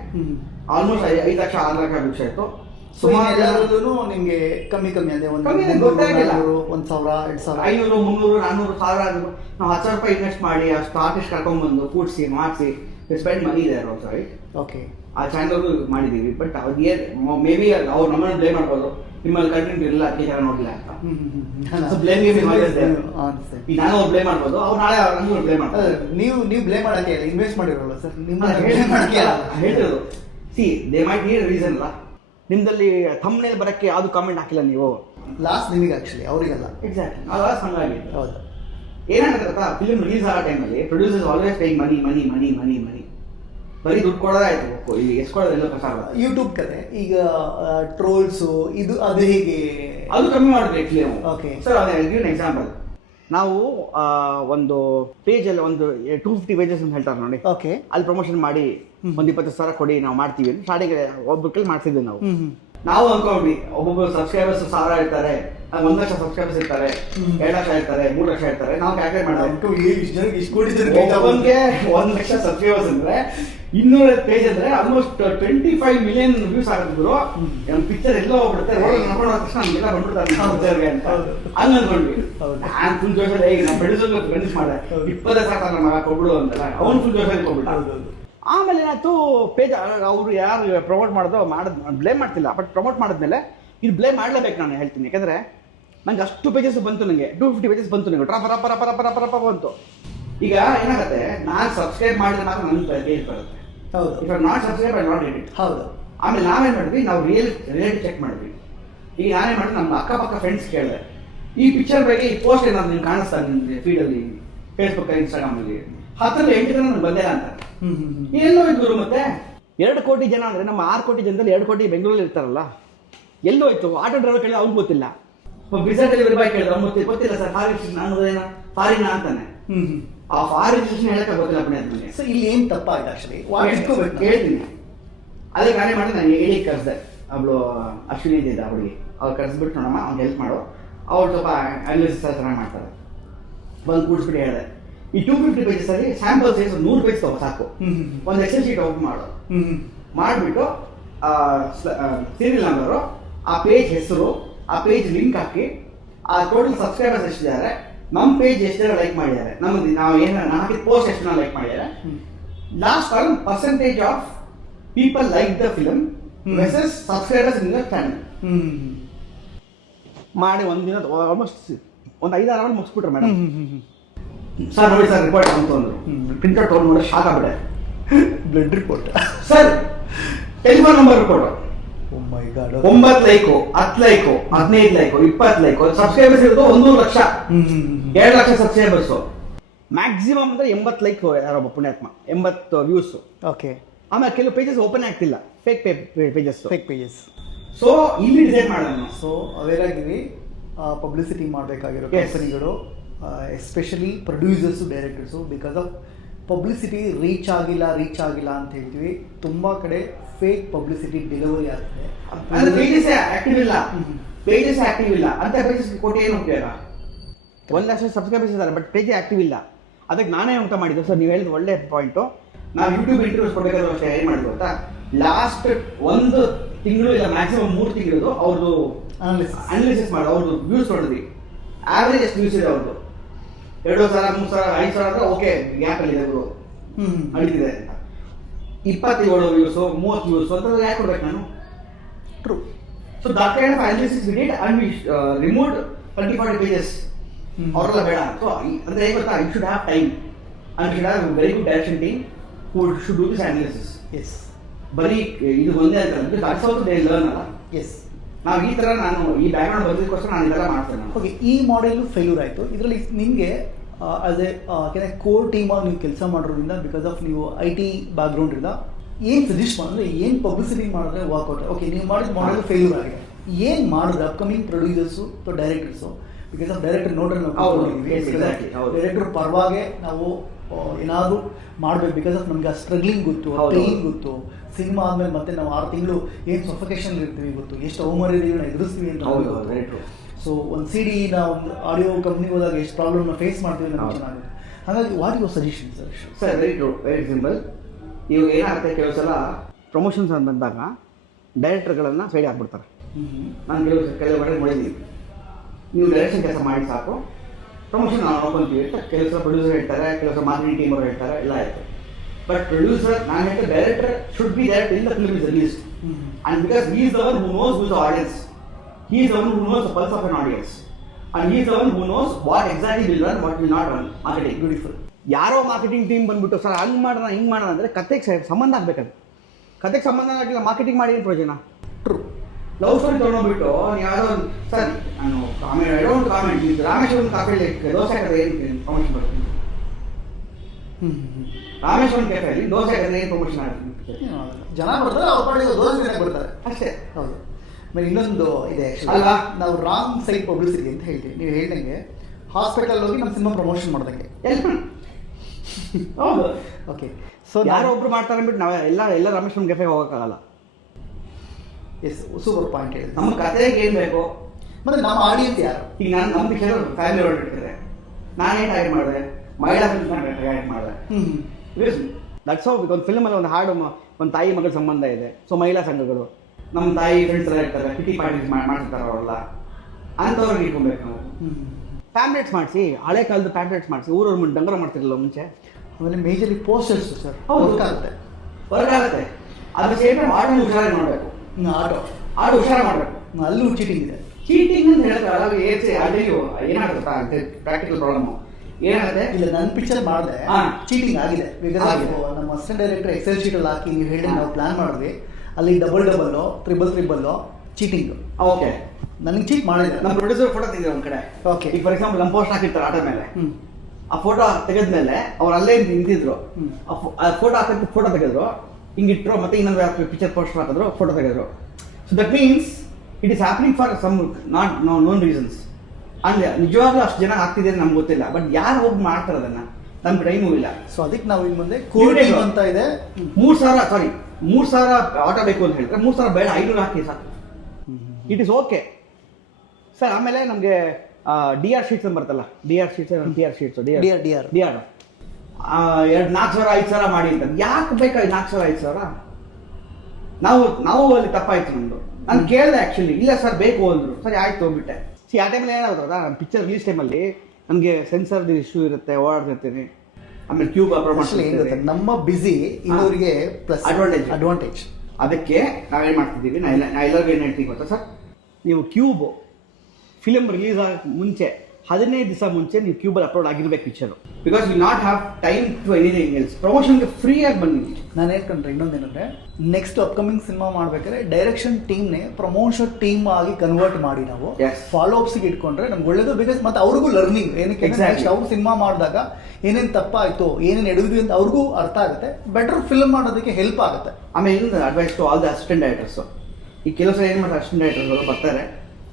ಆಲ್ಮೋಸ್ಟ್ 5 ಲಕ್ಷ 6 ಲಕ್ಷ ವ್ಯೂಸ್ ಆಯಿತು. ಸುಮಾರು ನಿಮಗೆ ಕಮ್ಮಿ ಅದೇ ಗೊತ್ತಾಗಿಲ್ಲ. 1,000 2,000 500 300 400 1000 ನಾವು 10,000 ರೂಪಾಯಿ ಇನ್ವೆಸ್ಟ್ ಮಾಡಿ ಅಷ್ಟು ಆರ್ಟಿಸ್ಟ್ ಕರ್ಕೊಂಡ್ಬಂದು ಕೂಡಿಸಿ ಮಾಡಿಸಿ ಸ್ಪೆಂಡ್ ಮನಿ ಇದೆ ಆಲ್ಸೋ, ರೈಟ್? ಓಕೆ. ಆ ಚಾನಲ್ಗೂ ಮಾಡಿದ್ದೀವಿ. ಬಟ್ ಅವ್ರಿಗೆ ಮೇ ಬಿ ಅವ್ರು ನಮ್ಮನ್ನು ಬ್ಲೇಮ್ ಮಾಡ್ಬೋದು, ನಿಮ್ಮಲ್ಲಿ ಕಂಟೆಂಟ್ ಇರಲಿಲ್ಲ ಅದಕ್ಕೆ ಜನ ನೋಡಲಿಲ್ಲ ಅಂತ. ಬ್ಲೇಮ್ ಈಗ ನಾನು ಅವ್ರು ಬ್ಲೇಮ್ ಮಾಡ್ಬೋದು, ಅವ್ರು ನಾಳೆ ನಮ್ಗೆ ಬ್ಲೇಮ್ ಮಾಡ್ತಾರೆ. ನೀವು ಬ್ಲೇಮ್ ಮಾಡೋಕ್ಕೆ ಇನ್ವೆಸ್ಟ್ ಮಾಡಿರೋಲ್ಲ ಸರ್, ನಿಮ್ಮ ಹೇಳಿರೋದು. C they might need reason ಅಲ್ಲ. ನಿಮ್ದಲ್ಲಿ ಥಂಬ್ನೇಲ್ ಬರಕ್ಕೆ ಯಾವುದು ಕಾಮೆಂಟ್ ಹಾಕಿಲ್ಲ ನೀವು, ಲಾಸ್ಟ್ ನಿಮಗೆ ಆಕ್ಚುಲಿ, ಅವರಿಗಲ್ಲ. ಎಕ್ಸಾಕ್ಟ್ಲಿ, ಆ ಲಾಸ್ಟ್ ಹಂಗಾಗಿ. ಹೌದು. ಏನಾಗುತ್ತೆ ಗೊತ್ತಾ, ಫಿಲ್ಮ್ ರಿಲೀಸ್ ಆಗೋ ಟೈಮಲ್ಲಿ ಪ್ರೊಡ್ಯೂಸರ್ಸ್ ಆಲ್ವೇಸ್ ಪೇಯಿಂಗ್ ಮನಿ ಮನಿ ಮನಿ ಮನಿ ಮನಿ, ಬರೀ ದುಡ್ಡು ಕೊಡೋದೇ ಆಯ್ತು. ಇಲ್ಲಿ ಎಸ್ಕೊಳ್ಳೋದೆಲ್ಲ ಕಷ್ಟ ಆಗುತ್ತೆ. ಯೂಟ್ಯೂಬ್ ಕತೆ ಈಗ ಟ್ರೋಲ್ಸು ಅದು ಹೇಗೆ ಅದು ಕಮ್ಮಿ ಮಾಡಿದ್ರೆ ಆಕ್ಚುಲಿ. ಓಕೆ ಸರ್, ಅದೇ ಎಕ್ಸಾಂಪಲ್, ನಾವು ಒಂದು ಪೇಜಲ್ಲಿ ಒಂದು 250 ಪೇಜಸ್ ಅಂತ ಹೇಳ್ತಾರೆ ನೋಡಿ. ಓಕೆ. ಅಲ್ಲಿ ಪ್ರಮೋಷನ್ ಮಾಡಿ ಒಂದು 20,000 ಕೊಡಿ ನಾವು ಮಾಡ್ತೀವಿ. ಸ್ಟಾರ್ಟಿಂಗ್ ಒಬ್ಬರ ಕೈಲಿ ಮಾಡ್ತಿದ್ವಿ ನಾವು ಅನ್ಕೊಂಡ್ವಿ. ಒಬ್ಬೊಬ್ಬರು ಸಬ್ಸ್ಕ್ರೈಬರ್ಸ್ 1,000 ಇರ್ತಾರೆ, 1 ಲಕ್ಷ ಸಬ್ಸ್ಕ್ರೈಬರ್ಸ್ ಇರ್ತಾರೆ, 2 ಲಕ್ಷ ಇರ್ತಾರೆ, 3 ಲಕ್ಷ ಇರ್ತಾರೆ. ನಾವು ಕ್ಯಾಲ್ಕುಲೇಟ್ ಮಾಡಿದ್ವಿ, ಒಬ್ಬನಿಗೆ 1 ಲಕ್ಷ ಸಬ್ಸ್ಕ್ರೈಬರ್ಸ್ ಅಂದ್ರೆ 200 ಪೇಜ್ ಅಂದ್ರೆ ಆಲ್ಮೋಸ್ಟ್ 25 ಮಿಲಿಯನ್ ವ್ಯೂಸ್ ಆಗಿದ್ರು. ನಮ್ಮ ಪಿಕ್ಚರ್ ಎಲ್ಲೋ ಹೋಗ್ಬಿಡುತ್ತೆ, ನೋಡೋಣ ತಕ್ಷಣ ನಮಗೆಲ್ಲ ಬಂದ್ಬಿಡ್ತಾರೆ ಅಂತ ಹಂಗ ಅನ್ಕೊಂಡ್ವಿ. ನಾನು ಫುಲ್ ಜೋಶಲ್ಲಿ ನಮ್ಮ ಪ್ರೊಡ್ಯೂಸರ್ ಕನ್ವಿನ್ಸ್ ಮಾಡಿದೆ, 20 ಸಾಕು ನಮ್ಮ ಮಗ ಕೊಟ್ಬಿಡು ಅಂತಲ್ಲ, ಅವ್ನು ಫುಲ್ ಜೋಶಲ್ಲಿ ಕೊಟ್ಬಿಟ್ಟು. ಆಮೇಲೆ ಏನಾಯ್ತು, ಪೇಜ್ ಅವರು ಯಾರು ಪ್ರಮೋಟ್ ಬ್ಲೇಮ್ ಮಾಡ್ತಿಲ್ಲ, ಬಟ್ ಪ್ರಮೋಟ್ ಮಾಡಿದ್ಮೇಲೆ ಇದು ಬ್ಲೇಮ್ ಮಾಡಲೇಬೇಕು ನಾನು ಹೇಳ್ತೀನಿ. ಯಾಕಂದರೆ ನಂಗೆ ಅಷ್ಟು ಪೇಜಸ್ ಬಂತು, ನನಗೆ 250 ಪೇಜಸ್ ಬಂತು, ನನಗೆ ರಪ ಬಂತು. ಈಗ ಏನಾಗುತ್ತೆ, ನಾನು ಸಬ್ಸ್ಕ್ರೈಬ್ ಮಾಡಿದ್ರೆ ಮಾತ್ರ ನನ್ನ ಪೇಜ್ ಬರುತ್ತೆ. ಹೌದು. If not subscribe I not edit. ಹೌದು. ಆಮೇಲೆ ನಾವೇನು ಮಾಡಿದ್ವಿ, ನಾವು ರಿಯಾಲಿಟಿ ಚೆಕ್ ಮಾಡಿದ್ವಿ. ಈಗ ನಾನೇನು ಮಾಡಿದ್ರೆ ನಮ್ಮ ಅಕ್ಕಪಕ್ಕ ಫ್ರೆಂಡ್ಸ್ ಕೇಳಿದೆ, ಈ ಪಿಕ್ಚರ್ ಬಗ್ಗೆ ಈ ಪೋಸ್ಟ್ ಏನಾದ್ರು ನೀವು ಕಾಣಿಸ್ತಾ ನಿಮಗೆ ಫೀಡಲ್ಲಿ, ಫೇಸ್ಬುಕ್ ಇನ್ಸ್ಟಾಗ್ರಾಮಲ್ಲಿ 10ರಲ್ಲಿ 8 ಜನ ನನಗೆ ಬಂದಿಲ್ಲ ಅಂತ. ಎಲ್ಲೋ ಇದ್ರು. ಮತ್ತೆ 2 ಕೋಟಿ ಜನ ಅಂದರೆ ನಮ್ಮ 6 ಕೋಟಿ ಜನದಲ್ಲಿ 2 ಕೋಟಿ ಬೆಂಗಳೂರಲ್ಲಿ ಇರ್ತಾರಲ್ಲ, ಎಲ್ಲೋ ಇತ್ತು. ಆಟೋ ಡ್ರೈವರ್ ಕೇಳಿದ್ರೆ ಅವ್ನು ಗೊತ್ತಿಲ್ಲ, ಪಿಜ್ಜಾ ಡೆಲಿವರಿ ಬಾಯ್ ಕೇಳಿದ್ರೆ ಅವ್ನು ಗೊತ್ತಿಲ್ಲ ಸರ್ ಫಾರಿನ್ ಅಂತಾನೆ. ಆ ಫಾರಿನ್ ಹೇಳಕ್ಕೆ ಗೊತ್ತಿಲ್ಲ ನನಗೆ. ಸೊ ಇಲ್ಲಿ ಏನು ತಪ್ಪಾಯ್ತು ಆಕ್ಚುಲಿ ಹೇಳ್ತೀನಿ. ಅದಕ್ಕೆ ನಾನೇ ಮಾಡಿ ನಾನು ಹೇಳಿ ಕರೆಸ್ದೆ, ಅವಳು ಅಶ್ವಿನಿ ಇದ್ದಿದ್ದ ಅವಳಿಗೆ, ಅವ್ರು ಕರೆಸ್ಬಿಟ್ಟು ನೋಡಮ್ಮ ಅವ್ನು ಹೆಲ್ಪ್ ಮಾಡು, ಅವ್ರು ಸ್ವಲ್ಪ ಅನಾಲಿಸಿಸ್ ಚೆನ್ನಾಗಿ ಮಾಡ್ತಾರೆ. ಬಂದು ಕೂಡಿಸ್ಬಿಟ್ಟು ಹೇಳಿದೆ, ಈ 250 ಪೇಜಸ್ ಅಲ್ಲಿ ಸ್ಯಾಂಪಲ್ ಸೈಜ್ 100 ಪೇಜ್ ತಗೋ ಸಾಕು. ಒಂದು ಎಕ್ಸೆಲ್ ಶೀಟ್ ಓಪನ್ ಮಾಡಿಬಿಟ್ಟು ಸೀರಿಯಲ್ ನಂಬರು, ಆ ಪೇಜ್ ಹೆಸರು, ಆ ಪೇಜ್ ಲಿಂಕ್ ಹಾಕಿ, ಆ ಟೋಟಲ್ ಸಬ್ಸ್ಕ್ರೈಬರ್ಸ್ ಎಷ್ಟಿದ್ದಾರೆ, ನಮ್ಮ ಪೇಜ್ ಎಷ್ಟು ಜನ ಲೈಕ್ ಮಾಡಿದ್ದಾರೆ, ನಮ್ಮದು ನಾವು ನಾನು ಹಾಕಿದ ಪೋಸ್ಟ್ ಎಷ್ಟು ಜನ ಲೈಕ್ ಮಾಡಿದ್ದಾರೆ, last column percentage of people like the film versus subscribers in the channel ಮಾಡಿ ಒಂದಿನ ಆಲ್ಮೋಸ್ಟ್ ಒಂದು 5-6 ಅವರ್ ಮುಗಿಸ್ಬಿಟ್ರೆ ಮೇಡಮ್. ಸರ್ ನೋಡಿ ಸರ್ ರಿಪೋರ್ಟ್ ಬಂತು ಅಂದರು. ಪ್ರಿಂಟೌಟ್ ತೊಗೊಂಡು ನೋಡಿ ಶಾಕ್ ಆಗ್ಬಿಟ್ಟೆ. Blood report sir, telephone number report, 9 like, 10 like, 15 like, 20 like, subscribers ಇರೋದು 1 ಲಕ್ಷ, 2 ಲಕ್ಷ ಸಬ್ಸ್ಕ್ರೈಬರ್ಸು. ಮ್ಯಾಕ್ಸಿಮಮ್ ಅಂದರೆ 80 ಲೈಕ್ ಯಾರೊಬ್ಬ ಪುಣ್ಯಾತ್ಮ, 80 ವ್ಯೂಸು. ಓಕೆ. ಆಮೇಲೆ ಕೆಲವು ಪೇಜಸ್ ಓಪನ್ ಆಗ್ತಿಲ್ಲ, ಫೇಕ್ ಪೇಜಸ್. ಸೊ ಇಲ್ಲಿ ಡಿಸೈನ್ ಮಾಡೋಣ. ಸೊ ಅವೇರ್ ಆಗಿರಿ, ಪಬ್ಲಿಸಿಟಿ ಮಾಡಬೇಕಾಗಿರೋ ಕಂಪನಿಗಳು, especially producers, directors, because of publicity reach ಆಗಿಲ್ಲ ಅಂತ ಹೇಳ್ತೀವಿ. ತುಂಬ ಕಡೆ ಫೇಕ್ ಪಬ್ಲಿಸಿಟಿ ಡೆಲಿವರಿ ಆಗ್ತದೆ. ಅಂದರೆ ಪೇಜಸ್ ಆಕ್ಟಿವ್ ಇಲ್ಲ ಅಂತ ಪೇಜಸ್ ಕೊಟ್ಟು ಏನು ಉಪಯೋಗ? 1 ಲಕ್ಷ ಸಬ್ಸ್ಕ್ರೈಬರ್ಸ್ ಇದ್ದಾರೆ, ಬಟ್ ಪೇಜ್ ಆಕ್ಟಿವ್ ಇಲ್ಲ. ಅದಕ್ಕೆ ನಾನೇ ಅಂತ ಮಾಡಿದ್ದು ಸರ್, ನೀವು ಹೇಳಿದ ಒಳ್ಳೆ ಪಾಯಿಂಟು. ನಾವು ಯೂಟ್ಯೂಬ್ ಇಂಟರ್ವ್ಯೂಸ್ ಕೊಡಬೇಕಾದ್ರೂ ಅಷ್ಟೇ ಏನು ಮಾಡಿದ್ವು ಅಂತ, ಲಾಸ್ಟ್ 1 ತಿಂಗಳು ಇಲ್ಲ ಮ್ಯಾಕ್ಸಿಮಮ್ 3 ತಿಂಗಳದು ಅವ್ರದ್ದು ಅನಾಲಿಸಿಸ್ ಮಾಡಿ ಅವ್ರದ್ದು ವ್ಯೂಸ್ ನೋಡಿದ್ವಿ. ಆವ್ರೇಜ್ ಎಷ್ಟು ವ್ಯೂಸ್ ಇದೆ ಅವ್ರದ್ದು? 2,000, 3,000, 5,000 ಅಂದರೆ ಓಕೆ, ಗ್ಯಾಪಲ್ಲಿ ಇದೆ ಅವರು ನಡೀತಿದೆ ಅಂತ. 27 ವ್ಯೂಸು, 30 ವ್ಯೂಸು ಅಂತ ಯಾಕೆ ಕೊಡ್ಬೇಕು ನಾನು? True. So that kind of analysis we did and we removed 30-40 pages. ಅವರೆಲ್ಲ ಬೇಡ. ಸೊ ಅಂದರೆ ಏನು ಗೊತ್ತಾ, you should have time and should have very good direction team who should do this analysis. Yes. ಬರೀ ಇದು ಒಂದೇ ಅಂತ ದಟ್ಸ್ ಆಲ್ಸೋ ದೇ ಲರ್ನ್ ಅಲ್ಲ. ಎಸ್. ನಾವು ಈ ಥರ ನಾನು ಈ ಬ್ಯಾಕ್ಗ್ರೌಂಡ್ ಬಂದಿದ್ದಕ್ಕೋಸ್ಕರ ನಾನು ಇದೆಲ್ಲ ಮಾಡ್ತೇನೆ. ಓಕೆ, ಈ ಮಾಡೆಲ್ ಫೇಲ್ಯೂರ್ ಆಯಿತು. ಇದರಲ್ಲಿ ನಿಮಗೆ ಆಸ್ ಎ ಕೋರ್ ಟೀಮಾಗಿ ನೀವು ಕೆಲಸ ಮಾಡೋದ್ರಿಂದ, ಬಿಕಾಸ್ ಆಫ್ ನೀವು IT ಬ್ಯಾಕ್ಗ್ರೌಂಡ್ರಿಂದ ಏನು ಸಜೆಸ್ಟ್ ಮಾಡಿದ್ರೆ, ಏನು ಪಬ್ಲಿಸಿಟಿ ಮಾಡಿದ್ರೆ ವರ್ಕೌಟ್? ಓಕೆ, ನೀವು ಮಾಡಿದ ಮಾಡೆಲ್ ಫೇಲ್ಯೂರ್ ಆಗಿದೆ, ಏನು ಮಾಡಿದ್ರೆ ಅಪ್ಕಮಿಂಗ್ ಪ್ರೊಡ್ಯೂಸರ್ಸು ಅಥವಾ ಡೈರೆಕ್ಟರ್ಸು, ಬಿಕಾಸ್ ಆಫ್ ಡೈರೆಕ್ಟರ್ ನೋಡ್ರೆ ನಾವು ಡೈರೆಕ್ಟರ್ ಪರವಾಗಿ ನಾವು ಏನಾದರೂ ಮಾಡಬೇಕು. ಬಿಕಾಸ್ ಆಫ್ ನಮ್ಗೆ ಆ ಸ್ಟ್ರಗ್ಲಿಂಗ್ ಗೊತ್ತು, ಪೇನ್ ಗೊತ್ತು. ಸಿನಿಮಾ ಆದಮೇಲೆ ಮತ್ತೆ ನಾವು 6 ತಿಂಗಳು ಏನು ಸಫಿಕೇಶನ್ ಇರ್ತೀವಿ ಗೊತ್ತು, ಎಷ್ಟು ಅವಮರ್ಯಾದೆಗಳನ್ನ ಎದುರಿಸ್ತೀವಿ ಅಂತ. ಸೊ ಒಂದು CD ಒಂದು ಆಡಿಯೋ ಕಂಪ್ನಿಗೆ ಹೋದಾಗ ಎಷ್ಟು ಪ್ರಾಬ್ಲಮ್ನ ಫೇಸ್ ಮಾಡ್ತೀವಿ ಅನ್ನೋದು ಚೆನ್ನಾಗುತ್ತೆ. ಹಾಗಾಗಿ what your suggestion sir? Sir very true, very simple. ಇವಾಗ ಏನಾಗುತ್ತೆ, ಕೆಲವು ಸಲ ಪ್ರಮೋಷನ್ಸ್ ಅಂತ ಬಂದಾಗ ಡೈರೆಕ್ಟರ್ಗಳನ್ನು ಸೈಡ್ ಹಾಕ್ಬಿಡ್ತಾರೆ. ನಾನು ಕೆಲವು ಕಡೆ ನೋಡಿದ್ದೀನಿ, ನೀವು ಡೈರೆಕ್ಷನ್ ಕೆಲಸ ಮಾಡಿ ಸಾಕು, ಪ್ರಮೋಷನ್ ನಾವು ನೋಡ್ಕೊಂತೀವಿ ಅಂತ ಕೆಲಸ ಪ್ರೊಡ್ಯೂಸರ್ ಹೇಳ್ತಾರೆ, ಕೆಲಸ ಮಾರ್ಕೆಟಿಂಗ್ ಟೀಮ್ ಅವರು ಹೇಳ್ತಾರೆ, ಎಲ್ಲ ಆಯಿತು. ಬಟ್ ಪ್ರೊಡ್ಯೂಸರ್, ನಾನು ಹೇಳ್ತಾರೆ director should be there till the film is released. And because he is the one who knows who the audience, he is the one who knows the pulse of an audience, and he is the one who knows what exactly will run, what will not run. Marketing, beautiful. ಯಾರೋ marketing team ಬಂದ್ಬಿಟ್ಟು sir ಹಂಗೆ ಮಾಡೋಣ ಹಿಂಗೆ ಮಾಡೋಣ ಅಂದರೆ ಕತೆಗೆ ಸಂಬಂಧ ಆಗಬೇಕದು. ಕತೆಗೆ ಸಂಬಂಧ ಆಗಿಲ್ಲ, ಮಾರ್ಕೆಟಿಂಗ್ ಮಾಡಿ ಏನು ಪ್ರಯೋಜನ? ಟ್ರೂ. ಲವ್ ಸ್ಟೋರಿ ತೊಗೊಂಡ್ಬಿಟ್ಟು ನೀವು ಯಾವುದೋ ಸರ್, ನಾನು I don't comment, Rameshwaram ಕಾಫೇಲಿ dosa ಕಡೆ ಏನು ಪ್ರಮೋಷನ್ ಬರ್ತೀನಿ? ರಾಮೇಶ್ವರನ್ ಕೆಫೆಯಲ್ಲಿ ದೋಸೆ ಕಡೆ ಏನು ಪ್ರಮೋಷನ್ ಆಗುತ್ತೆ? ಜನ ಬರ್ತಾರೆ, ಅವ್ರ ಪಾಡಿಗೆ ದೋಸೆ ಬರ್ತಾರೆ ಅಷ್ಟೇ. ಹೌದು. ಆಮೇಲೆ ಇನ್ನೊಂದು ಇದೆ ಅಲ್ಲ, ನಾವು ರಾಂಗ್ ಸೈಡ್ ಪಬ್ಲಿಸಿಟಿ ಅಂತ ಹೇಳ್ತೀವಿ. ನೀವು ಹೇಳ್ದಂಗೆ ಹಾಸ್ಪಿಟಲ್ ಹೋಗಿ ನಮ್ಮ ಸಿನಿಮಾ ಪ್ರಮೋಷನ್ ಮಾಡ್ದಂಗೆ. ಹೌದು. ಓಕೆ. ಸೊ ಯಾರೋ ಒಬ್ರು ಮಾಡ್ತಾರೆ ಅಂದ್ಬಿಟ್ಟು ನಾವು ಎಲ್ಲ ರಾಮೇಶ್ವರನ್ ಕೆಫೆಗೆ ಹೋಗೋಕ್ಕಾಗಲ್ಲ. ಎಸ್, ಸೂಪರ್ ಪಾಯಿಂಟ್ ಹೇಳಿ. ನಮ್ಮ ಕತೆಗೆ ಏನು ಬೇಕು, ಮತ್ತೆ ನಮ್ಮ ಆಡಿಯನ್ಸ್ ಯಾರು? ಈಗ ನಾನು ನಮ್ಮ ಪಿಕ್ಚರ್ ಫ್ಯಾಮಿಲಿ ರೋಡ್ ಇರ್ತಾರೆ, ನಾನೇನು ಆ್ಯಡ್ ಮಾಡಿದೆ, ಮಹಿಳಾ ಫಿಲ್ಮ್ ಆ್ಯಡ್ ಮಾಡಿದೆ. That's how. ಒಂದು ಫಿಲ್ಮಲ್ಲಿ ಒಂದು ಹಾಡು, ಒಂದು ತಾಯಿ ಮಗಳ ಸಂಬಂಧ ಇದೆ. ಸೊ ಮಹಿಳಾ ಸಂಘಗಳು, ನಮ್ಮ ತಾಯಿ ಫ್ರೆಂಡ್ಸ್ ಎಲ್ಲ ಇರ್ತಾರೆ, ಕಿಟಿ ಪಾರ್ಟೀಸ್ ಮಾಡ್ತಿರ್ತಾರೆ, ಅವರೆಲ್ಲ ಅಂಥವ್ರಿಗೆ ಇಟ್ಕೊಬೇಕು ನಾವು. ಪ್ಯಾಂಪ್ಲೆಟ್ಸ್ ಮಾಡಿಸಿ, ಹಳೆ ಕಾಲದ ಪ್ಯಾಂಪ್ಲೆಟ್ಸ್ ಮಾಡಿಸಿ, ಊರವ್ರ ಮುಂದೆ ಡಂಗರ ಮಾಡ್ತಿರಲಿಲ್ಲ ಮುಂಚೆ. ಆಮೇಲೆ ಮೇಜರ್ಲಿ ಪೋಸ್ಟರ್ಸ್ ಸರ್ ವರ್ಕ್ ಆಗುತ್ತೆ. ಅದ್ರ ಸೇಮ್ ಟೈಮ್ ಆಟೋ ಹುಷಾರಾಗಿ ಮಾಡಬೇಕು. ಆಟೋ ಹುಷಾರಾಗಿ ಮಾಡಬೇಕು. ಅಲ್ಲೂ ಚೀಟಿಂಗ್ ಇದೆ. ಚೀಟಿಂಗ್ ಅಂತ ಹೇಳ್ತಾರೆ, ಅಲ್ಲ ಅಲ್ಲಿಯೂ ಏನಾಗುತ್ತಾ ಅಂತ ಪ್ರಾಕ್ಟಿಕಲ್ ಪ್ರಾಬ್ಲಮ್ ಏನಾಗುತ್ತೆ. ಇಲ್ಲ, ನನ್ನ ಪಿಕ್ಚರ್ ಮಾಡಿದೆ, ಚೀಟಿಂಗ್ ಆಗಿದೆ. ನಮ್ಮ ಅಸಿಸ್ಟೆಂಟ್ ಡೈರೆಕ್ಟರ್ ಎಕ್ಸೆಲ್ ಶೀಟಲ್ಲಿ ಹಾಕಿ ನೀವು ಹೇಳಿ ನಾವು ಪ್ಲಾನ್ ಮಾಡಿದ್ವಿ, ಅಲ್ಲಿ ಡಬಲ್ ತ್ರಿಬಲ್ ಚೀಟಿಂಗ್. ಓಕೆ, ನನಗೆ ಚೀಟ್ ಮಾಡಿದ್ರೆ ನಮ್ಮ ಪ್ರೊಡ್ಯೂಸರ್ ಫೋಟೋ ತೆಗೆದ್ರು ಒಂದು ಕಡೆ. ಓಕೆ. ಈಗ ಫಾರ್ ಎಕ್ಸಾಂಪಲ್ ನಮ್ಮ ಪೋಸ್ಟ್ ಹಾಕಿರ್ತಾರೆ ಆಟೋ ಮೇಲೆ, ಆ ಫೋಟೋ ತೆಗೆದ್ಮೇಲೆ ಅವ್ರು ಅಲ್ಲೇ ನಿಂತಿದ್ರು, ಆ ಫೋಟೋ ಹಾಕಿ ಫೋಟೋ ತೆಗೆದ್ರು, ಹಿಂಗಿಟ್ರು, ಮತ್ತೆ ಇನ್ನೊಂದು ಪಿಕ್ಚರ್ ಪೋಸ್ಟರ್ ಹಾಕಿದ್ರು, ಫೋಟೋ ತೆಗೆದ್ರು. So that means it is happening for some not known reasons. ಅಂದರೆ ನಿಜವಾಗ್ಲೂ ಅಷ್ಟು ಜನ ಆಗ್ತಿದೆ ನಮ್ಗೆ ಗೊತ್ತಿಲ್ಲ, ಬಟ್ ಯಾರು ಹೋಗಿ ಮಾಡ್ತಾರೆ ಅದನ್ನು, ನಮ್ಗೆ ಟೈಮೂ ಇಲ್ಲ. ಸೊ ಅದಕ್ಕೆ ನಾವು ಇನ್ನು ಮುಂದೆ ಕೋಡಿಂಗ್ ಅಂತ ಇದೆ. 3,000 ಆಟೋ ಬೇಕು ಅಂತ ಹೇಳ್ತಾರೆ, 3,000 ಬೇಡ, 500 ಹಾಕಿ ಸಾಕು, ಇಟ್ ಈಸ್ ಓಕೆ ಸರ್. ಆಮೇಲೆ ನಮಗೆ DR ಶೀಟ್ಸ್ ಅಂತ ಬರ್ತಲ್ಲ, DR ಶೀಟ್ಸ್ 4,000 5,000 ಮಾಡಿ ಅಂತ. ಯಾಕೆ ಬೇಕಾ 4,000 5,000? ನಾವು ಅಲ್ಲಿ ತಪ್ಪಾಯ್ತು ನಮ್ಮದು. ನಾನು ಕೇಳಿದೆ ಆ್ಯಕ್ಚುಲಿ, ಇಲ್ಲ ಸರ್ ಬೇಕು ಅಂದರು. ಸರಿ ಆಯ್ತು ಹೋಗ್ಬಿಟ್ಟೆ. ಆ ಟೈಮಲ್ಲಿ ಏನಾಗುತ್ತದ, ನಾನು ಪಿಕ್ಚರ್ ರಿಲೀಸ್ ಟೈಮಲ್ಲಿ ನನಗೆ ಸೆನ್ಸರ್ದು ಇಶ್ಯೂ ಇರುತ್ತೆ, ಓಡಾಡ್ತಿರ್ತೀನಿ. ಆಮೇಲೆ ಕ್ಯೂಬ್ ಪ್ರಮೋಷನ್ ಏನಿರುತ್ತೆ, ನಮ್ಮ ಬಿಸಿ ಇನ್ನೊರಿಗೆ ಪ್ಲಸ್ ಅಡ್ವಾಂಟೇಜ್. ಅದಕ್ಕೆ ನಾವೇನು ಮಾಡ್ತಿದ್ದೀವಿ, ನಾ ಎಲ್ಲರಿಗೂ ಏನು ಹೇಳ್ತೀವಿ ಗೊತ್ತಾ ಸರ್, ನೀವು ಕ್ಯೂಬ್ ಫಿಲಮ್ ರಿಲೀಸ್ ಆಗೋಕ್ಕೆ ಮುಂಚೆ 15 ದಿವಸ ಮುಂಚೆ ನೀವು ಕ್ಯೂಬಲ್ಲಿ ಅಪ್ಲೋಡ್ ಆಗಿರ್ಬೇಕು picture, because will not have time to anything else. ಪ್ರಮೋಷನ್ಗೆ ಫ್ರೀಯಾಗಿ ಬನ್ನಿ. ನಾನು ಹೇಳ್ಕೊಂಡ್ರೆ ಇನ್ನೊಂದೇನಂದ್ರೆ, ನೆಕ್ಸ್ಟ್ ಅಪ್ಕಮಿಂಗ್ ಸಿನಿಮಾ ಮಾಡ್ಬೇಕಾದ್ರೆ ಡೈರೆಕ್ಷನ್ ಟೀಮ್ನೇ ಪ್ರಮೋಷನ್ ಟೀಮ್ ಆಗಿ ಕನ್ವರ್ಟ್ ಮಾಡಿ ನಾವು ಫಾಲೋ ಅಪ್ಸ್ಗೆ ಇಟ್ಕೊಂಡ್ರೆ ನಮ್ಗೆ ಒಳ್ಳೇದು. ಬಿಕಾಸ್ ಮತ್ತೆ ಅವ್ರಿಗೂ ಲರ್ನಿಂಗ್ ಏನಕ್ಕೆ, ನೆಕ್ಸ್ಟ್ ಅವ್ರು ಸಿನಿಮಾ ಮಾಡಿದಾಗ ಏನೇನು ತಪ್ಪಾಯಿತು, ಏನೇನು ಎಡವಿದ್ವಿ ಅಂತ ಅವ್ರಿಗೂ ಅರ್ಥ ಆಗುತ್ತೆ, ಬೆಟರ್ ಫಿಲ್ಮ್ ಮಾಡೋದಕ್ಕೆ ಹೆಲ್ಪ್ ಆಗುತ್ತೆ. ಆಮೇಲೆ ಇನ್ನೊಂದು advice to all the assistant directors. ಈ ಕೆಲವು ಸಲ ಏನು ಮಾಡ್ತಾರೆ, ಅಸಿಸ್ಟೆಂಟ್ ಡೈರೆಕ್ಟರ್ಗಳು ಬರ್ತಾರೆ,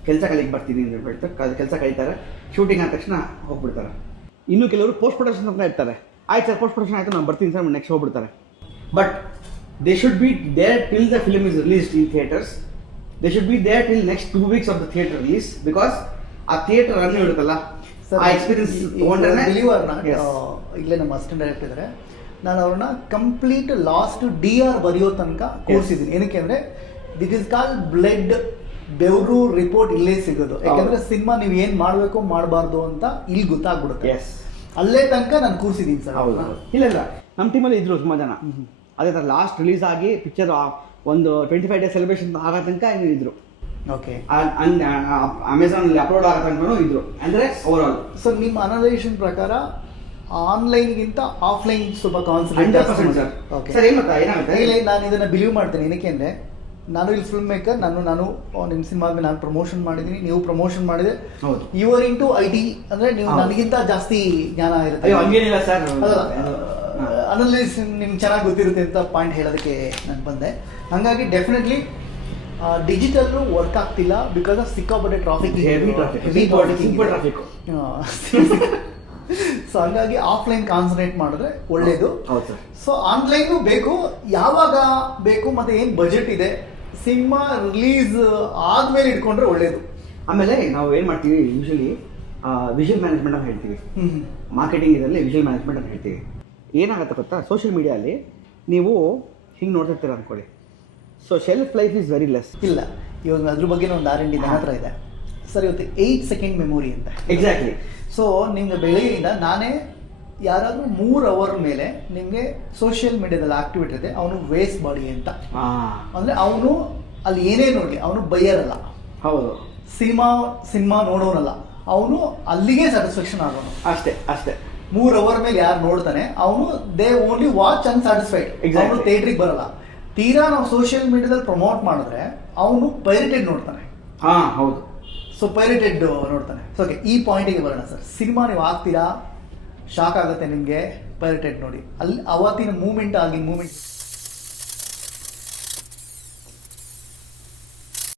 ಕೆಲಸ ಕಲಿಗೆ ಬರ್ತೀನಿ ಅಂತ ಹೇಳ್ಬಿಟ್ಟು ಕೆಲಸ ಕಲಿತಾರೆ, ಶೂಟಿಂಗ್ ಆದ ತಕ್ಷಣ ಹೋಗ್ಬಿಡ್ತಾರೆ. ಇನ್ನು ಕೆಲವರು ಪೋಸ್ಟ್ ಪ್ರೊಡಕ್ಷನ್ ಅಂತ ಇರ್ತಾರೆ, ಆಯ್ತು ಸರ್ ಪೋಸ್ಟ್ ಪ್ರೊಡಕ್ಷನ್ ಆಯಿತು ನಾನು ಬರ್ತೀನಿ ಸರ್ ನೆಕ್ಸ್ಟ್ ಹೋಗ್ಬಿಡ್ತಾರೆ. But they should be there till the film is released in theatres. They should be there till next 2 weeks of the theatre release, because ಆ theatre run ಇರುತ್ತಲ್ಲ, ಆ experience ಇಲ್ಲೇ ನಮ್ಮ assistant director ಇದ್ದಾರೆ, ನಾನು ಅವ್ರನ್ನ complete last DR ಬರೆಯೋ ತನಕ ಕೂರಿಸಿದ್ದೀನಿ. ಏನಕ್ಕೆ ಅಂದರೆ ದಿಟ್ ಈಸ್ ಕಾಲ್ಡ್ ಬ್ಲಡ್ ಬೆವರು ರಿಪೋರ್ಟ್ ಇಲ್ಲೇ ಸಿಗೋದು. ಯಾಕಂದ್ರೆ ಸಿನಿಮಾ ನೀವು ಏನ್ ಮಾಡ್ಬೇಕು ಮಾಡಬಾರ್ದು ಅಂತ ಇಲ್ಲಿ ಗೊತ್ತಾಗ್ಬಿಡುತ್ತೆ. ಅಲ್ಲೇ ತನಕ ನಾನು ಕೂರಿಸಿದ್ದೀನಿ ಸರ್. ಇಲ್ಲ ನಮ್ಮ ಟೀಮಲ್ಲಿ ಇದ್ರು ಸುಮಾರು ಜನ. ಅದೇ ಥರ ಲಾಸ್ಟ್ ರಿಲೀಸ್ ಆಗಿ ಪಿಕ್ಚರ್ ಒಂದು 25 days ಸೆಲೆಬ್ರೇಷನ್ ಆಗೋ ತನಕ ಇದ್ರು. ಓಕೆ, ಅಮೆಝಾನಲ್ಲಿ ಅಪ್ಲೋಡ್ ಆಗೋ ತನಕ ಇದ್ರು. ಅಂದರೆ ಓವರ್ ಆಲ್ ಸರ್ ನಿಮ್ಮ ಅನಲೈಸೇಷನ್ ಪ್ರಕಾರ ಆನ್ಲೈನ್ಗಿಂತ ಆಫ್ಲೈನ್ ಸ್ವಲ್ಪ ಕಾನ್ಸಂಟ್ರೇಟ್ ಸರ್. ಸರ್ ಏನು ಗೊತ್ತಾ ಏನಾಗುತ್ತೆ, ನಾನು ಇದನ್ನ ಬಿಲೀವ್ ಮಾಡ್ತೇನೆ. ಏನಕ್ಕೆ ಅಂದರೆ ನಾನು ಇಲ್ಲಿ ಫಿಲ್ಮ್ ಮೇಕರ್, ನಾನು ನಿಮ್ಮ ಸಿನಿಮಾಗೆ ನಾನು ಪ್ರಮೋಷನ್ ಮಾಡಿದ್ದೀನಿ, ನೀವು ಪ್ರಮೋಷನ್ ಮಾಡಿದೆ. ಯುವರ್ ಇಂಟು IT ಅಂದರೆ ನೀವು ನನಗಿಂತ ಜಾಸ್ತಿ ಜ್ಞಾನ ಇರುತ್ತೆ. ಹಂಗೇನಿಲ್ಲ ಸರ್, ಅನಲೈಸ್ ನಿಮ್ಗೆ ಚೆನ್ನಾಗಿ ಗೊತ್ತಿರುತ್ತೆ ಅಂತ ಪಾಯಿಂಟ್ ಹೇಳೋದಕ್ಕೆ ನಾನು ಬಂದೆ. ಹಾಗಾಗಿ ಡೆಫಿನೆಟ್ಲಿ ಡಿಜಿಟಲ್ ವರ್ಕ್ ಆಗ್ತಿಲ್ಲ ಬಿಕಾಸ್ ಆಫ್ ಸಿಕ್ಕಾಪಟ್ಟೆ ಟ್ರಾಫಿಕ್, ಹೆವಿ ಟ್ರಾಫಿಕ್. ಸೊ ಹಂಗಾಗಿ ಆಫ್ಲೈನ್ ಕಾನ್ಸಂಟ್ರೇಟ್ ಮಾಡಿದ್ರೆ ಒಳ್ಳೇದು. ಸೊ ಆನ್ಲೈನು ಬೇಕು, ಯಾವಾಗ ಬೇಕು ಮತ್ತೆ ಏನು ಬಜೆಟ್ ಇದೆ, ಸಿನಿಮಾ ರಿಲೀಸ್ ಆದ್ಮೇಲೆ ಇಟ್ಕೊಂಡ್ರೆ ಒಳ್ಳೇದು. ಆಮೇಲೆ ನಾವು ಏನು ಮಾಡ್ತೀವಿ, ಯೂಶಲಿ ವಿಷುವಲ್ ಮ್ಯಾನೇಜ್ಮೆಂಟ್ ಅಂತ ಹೇಳ್ತೀವಿ, ಮಾರ್ಕೆಟಿಂಗ್ ಇದರಲ್ಲಿ ವಿಷುವಲ್ ಮ್ಯಾನೇಜ್ಮೆಂಟ್ ಅಂತ ಹೇಳ್ತೀವಿ. ಏನಾಗುತ್ತೆ ಗೊತ್ತಾ, ಸೋಷಿಯಲ್ ಮೀಡಿಯಲ್ಲಿ ನೀವು ಹಿಂಗೆ ನೋಡ್ತಿರ್ತೀರ ಅಂದ್ಕೊಳ್ಳಿ, so shelf life is very less. ಇಲ್ಲ, ಇವಾಗ ಅದ್ರ ಬಗ್ಗೆ ಒಂದು R&D ನನ್ನ ಹತ್ರ ಇದೆ ಸರ್. ಇವತ್ತು 8 ಸೆಕೆಂಡ್ ಮೆಮೊರಿ ಅಂತ. ಎಕ್ಸಾಕ್ಟ್ಲಿ. ಸೊ ನಿಮ್ಗೆ ಬೆಳಗ್ಗೆಯಿಂದ ನಾನೇ ಯಾರಾದರೂ 3 hour ಮೇಲೆ ನಿಮಗೆ ಸೋಷಿಯಲ್ ಮೀಡಿಯಾದಲ್ಲಿ ಆಕ್ಟಿವಿಟಿ ಇದೆ, ಅವನು ವೇಸ್ಟ್ ಬಾಡಿ ಅಂತ. ಅಂದರೆ ಅವನು ಅಲ್ಲಿ ಏನೇ ನೋಡಲಿ ಅವನು ಬೈಯರಲ್ಲ. ಹೌದು. ಸಿನಿಮಾ ನೋಡೋನಲ್ಲ, ಅವನು ಅಲ್ಲಿಗೆ ಸ್ಯಾಟಿಸ್ಫ್ಯಾಕ್ಷನ್ ಆಗೋನು. ಅಷ್ಟೇ 3 hour ಮೇಲೆ ಯಾರು ನೋಡ್ತಾನೆ ಅವನು ದೇ ಓನ್ಲಿ ವಾಚ್ ಅನ್ಸ್ಯಾಟಿಸ್ಫೈಡ್. ಅವನು ಥಿಯೇಟ್ರಿಗೆ ಬರಲ್ಲ. ತೀರಾ ನಾವು ಸೋಷಿಯಲ್ ಮೀಡಿಯಾದಲ್ಲಿ ಪ್ರಮೋಟ್ ಮಾಡಿದ್ರೆ ಅವನು ಪೈರೇಟೆಡ್ ನೋಡ್ತಾನೆ. ಹೌದು. ಸೊ ಪೈರೇಟೆಡ್ ನೋಡ್ತಾನೆ. ಸೊ ಓಕೆ, ಈ ಪಾಯಿಂಟಿಗೆ ಬರೋಣ ಸರ್. ಸಿನಿಮಾ ನೀವು ಆಗ್ತೀರಾ, ಶಾಕ್ ಆಗುತ್ತೆ ನಿಮಗೆ, ಪೈರೇಟೆಡ್ ನೋಡಿ. ಅಲ್ಲಿ ಅವತ್ತಿನ ಮೂಮೆಂಟ್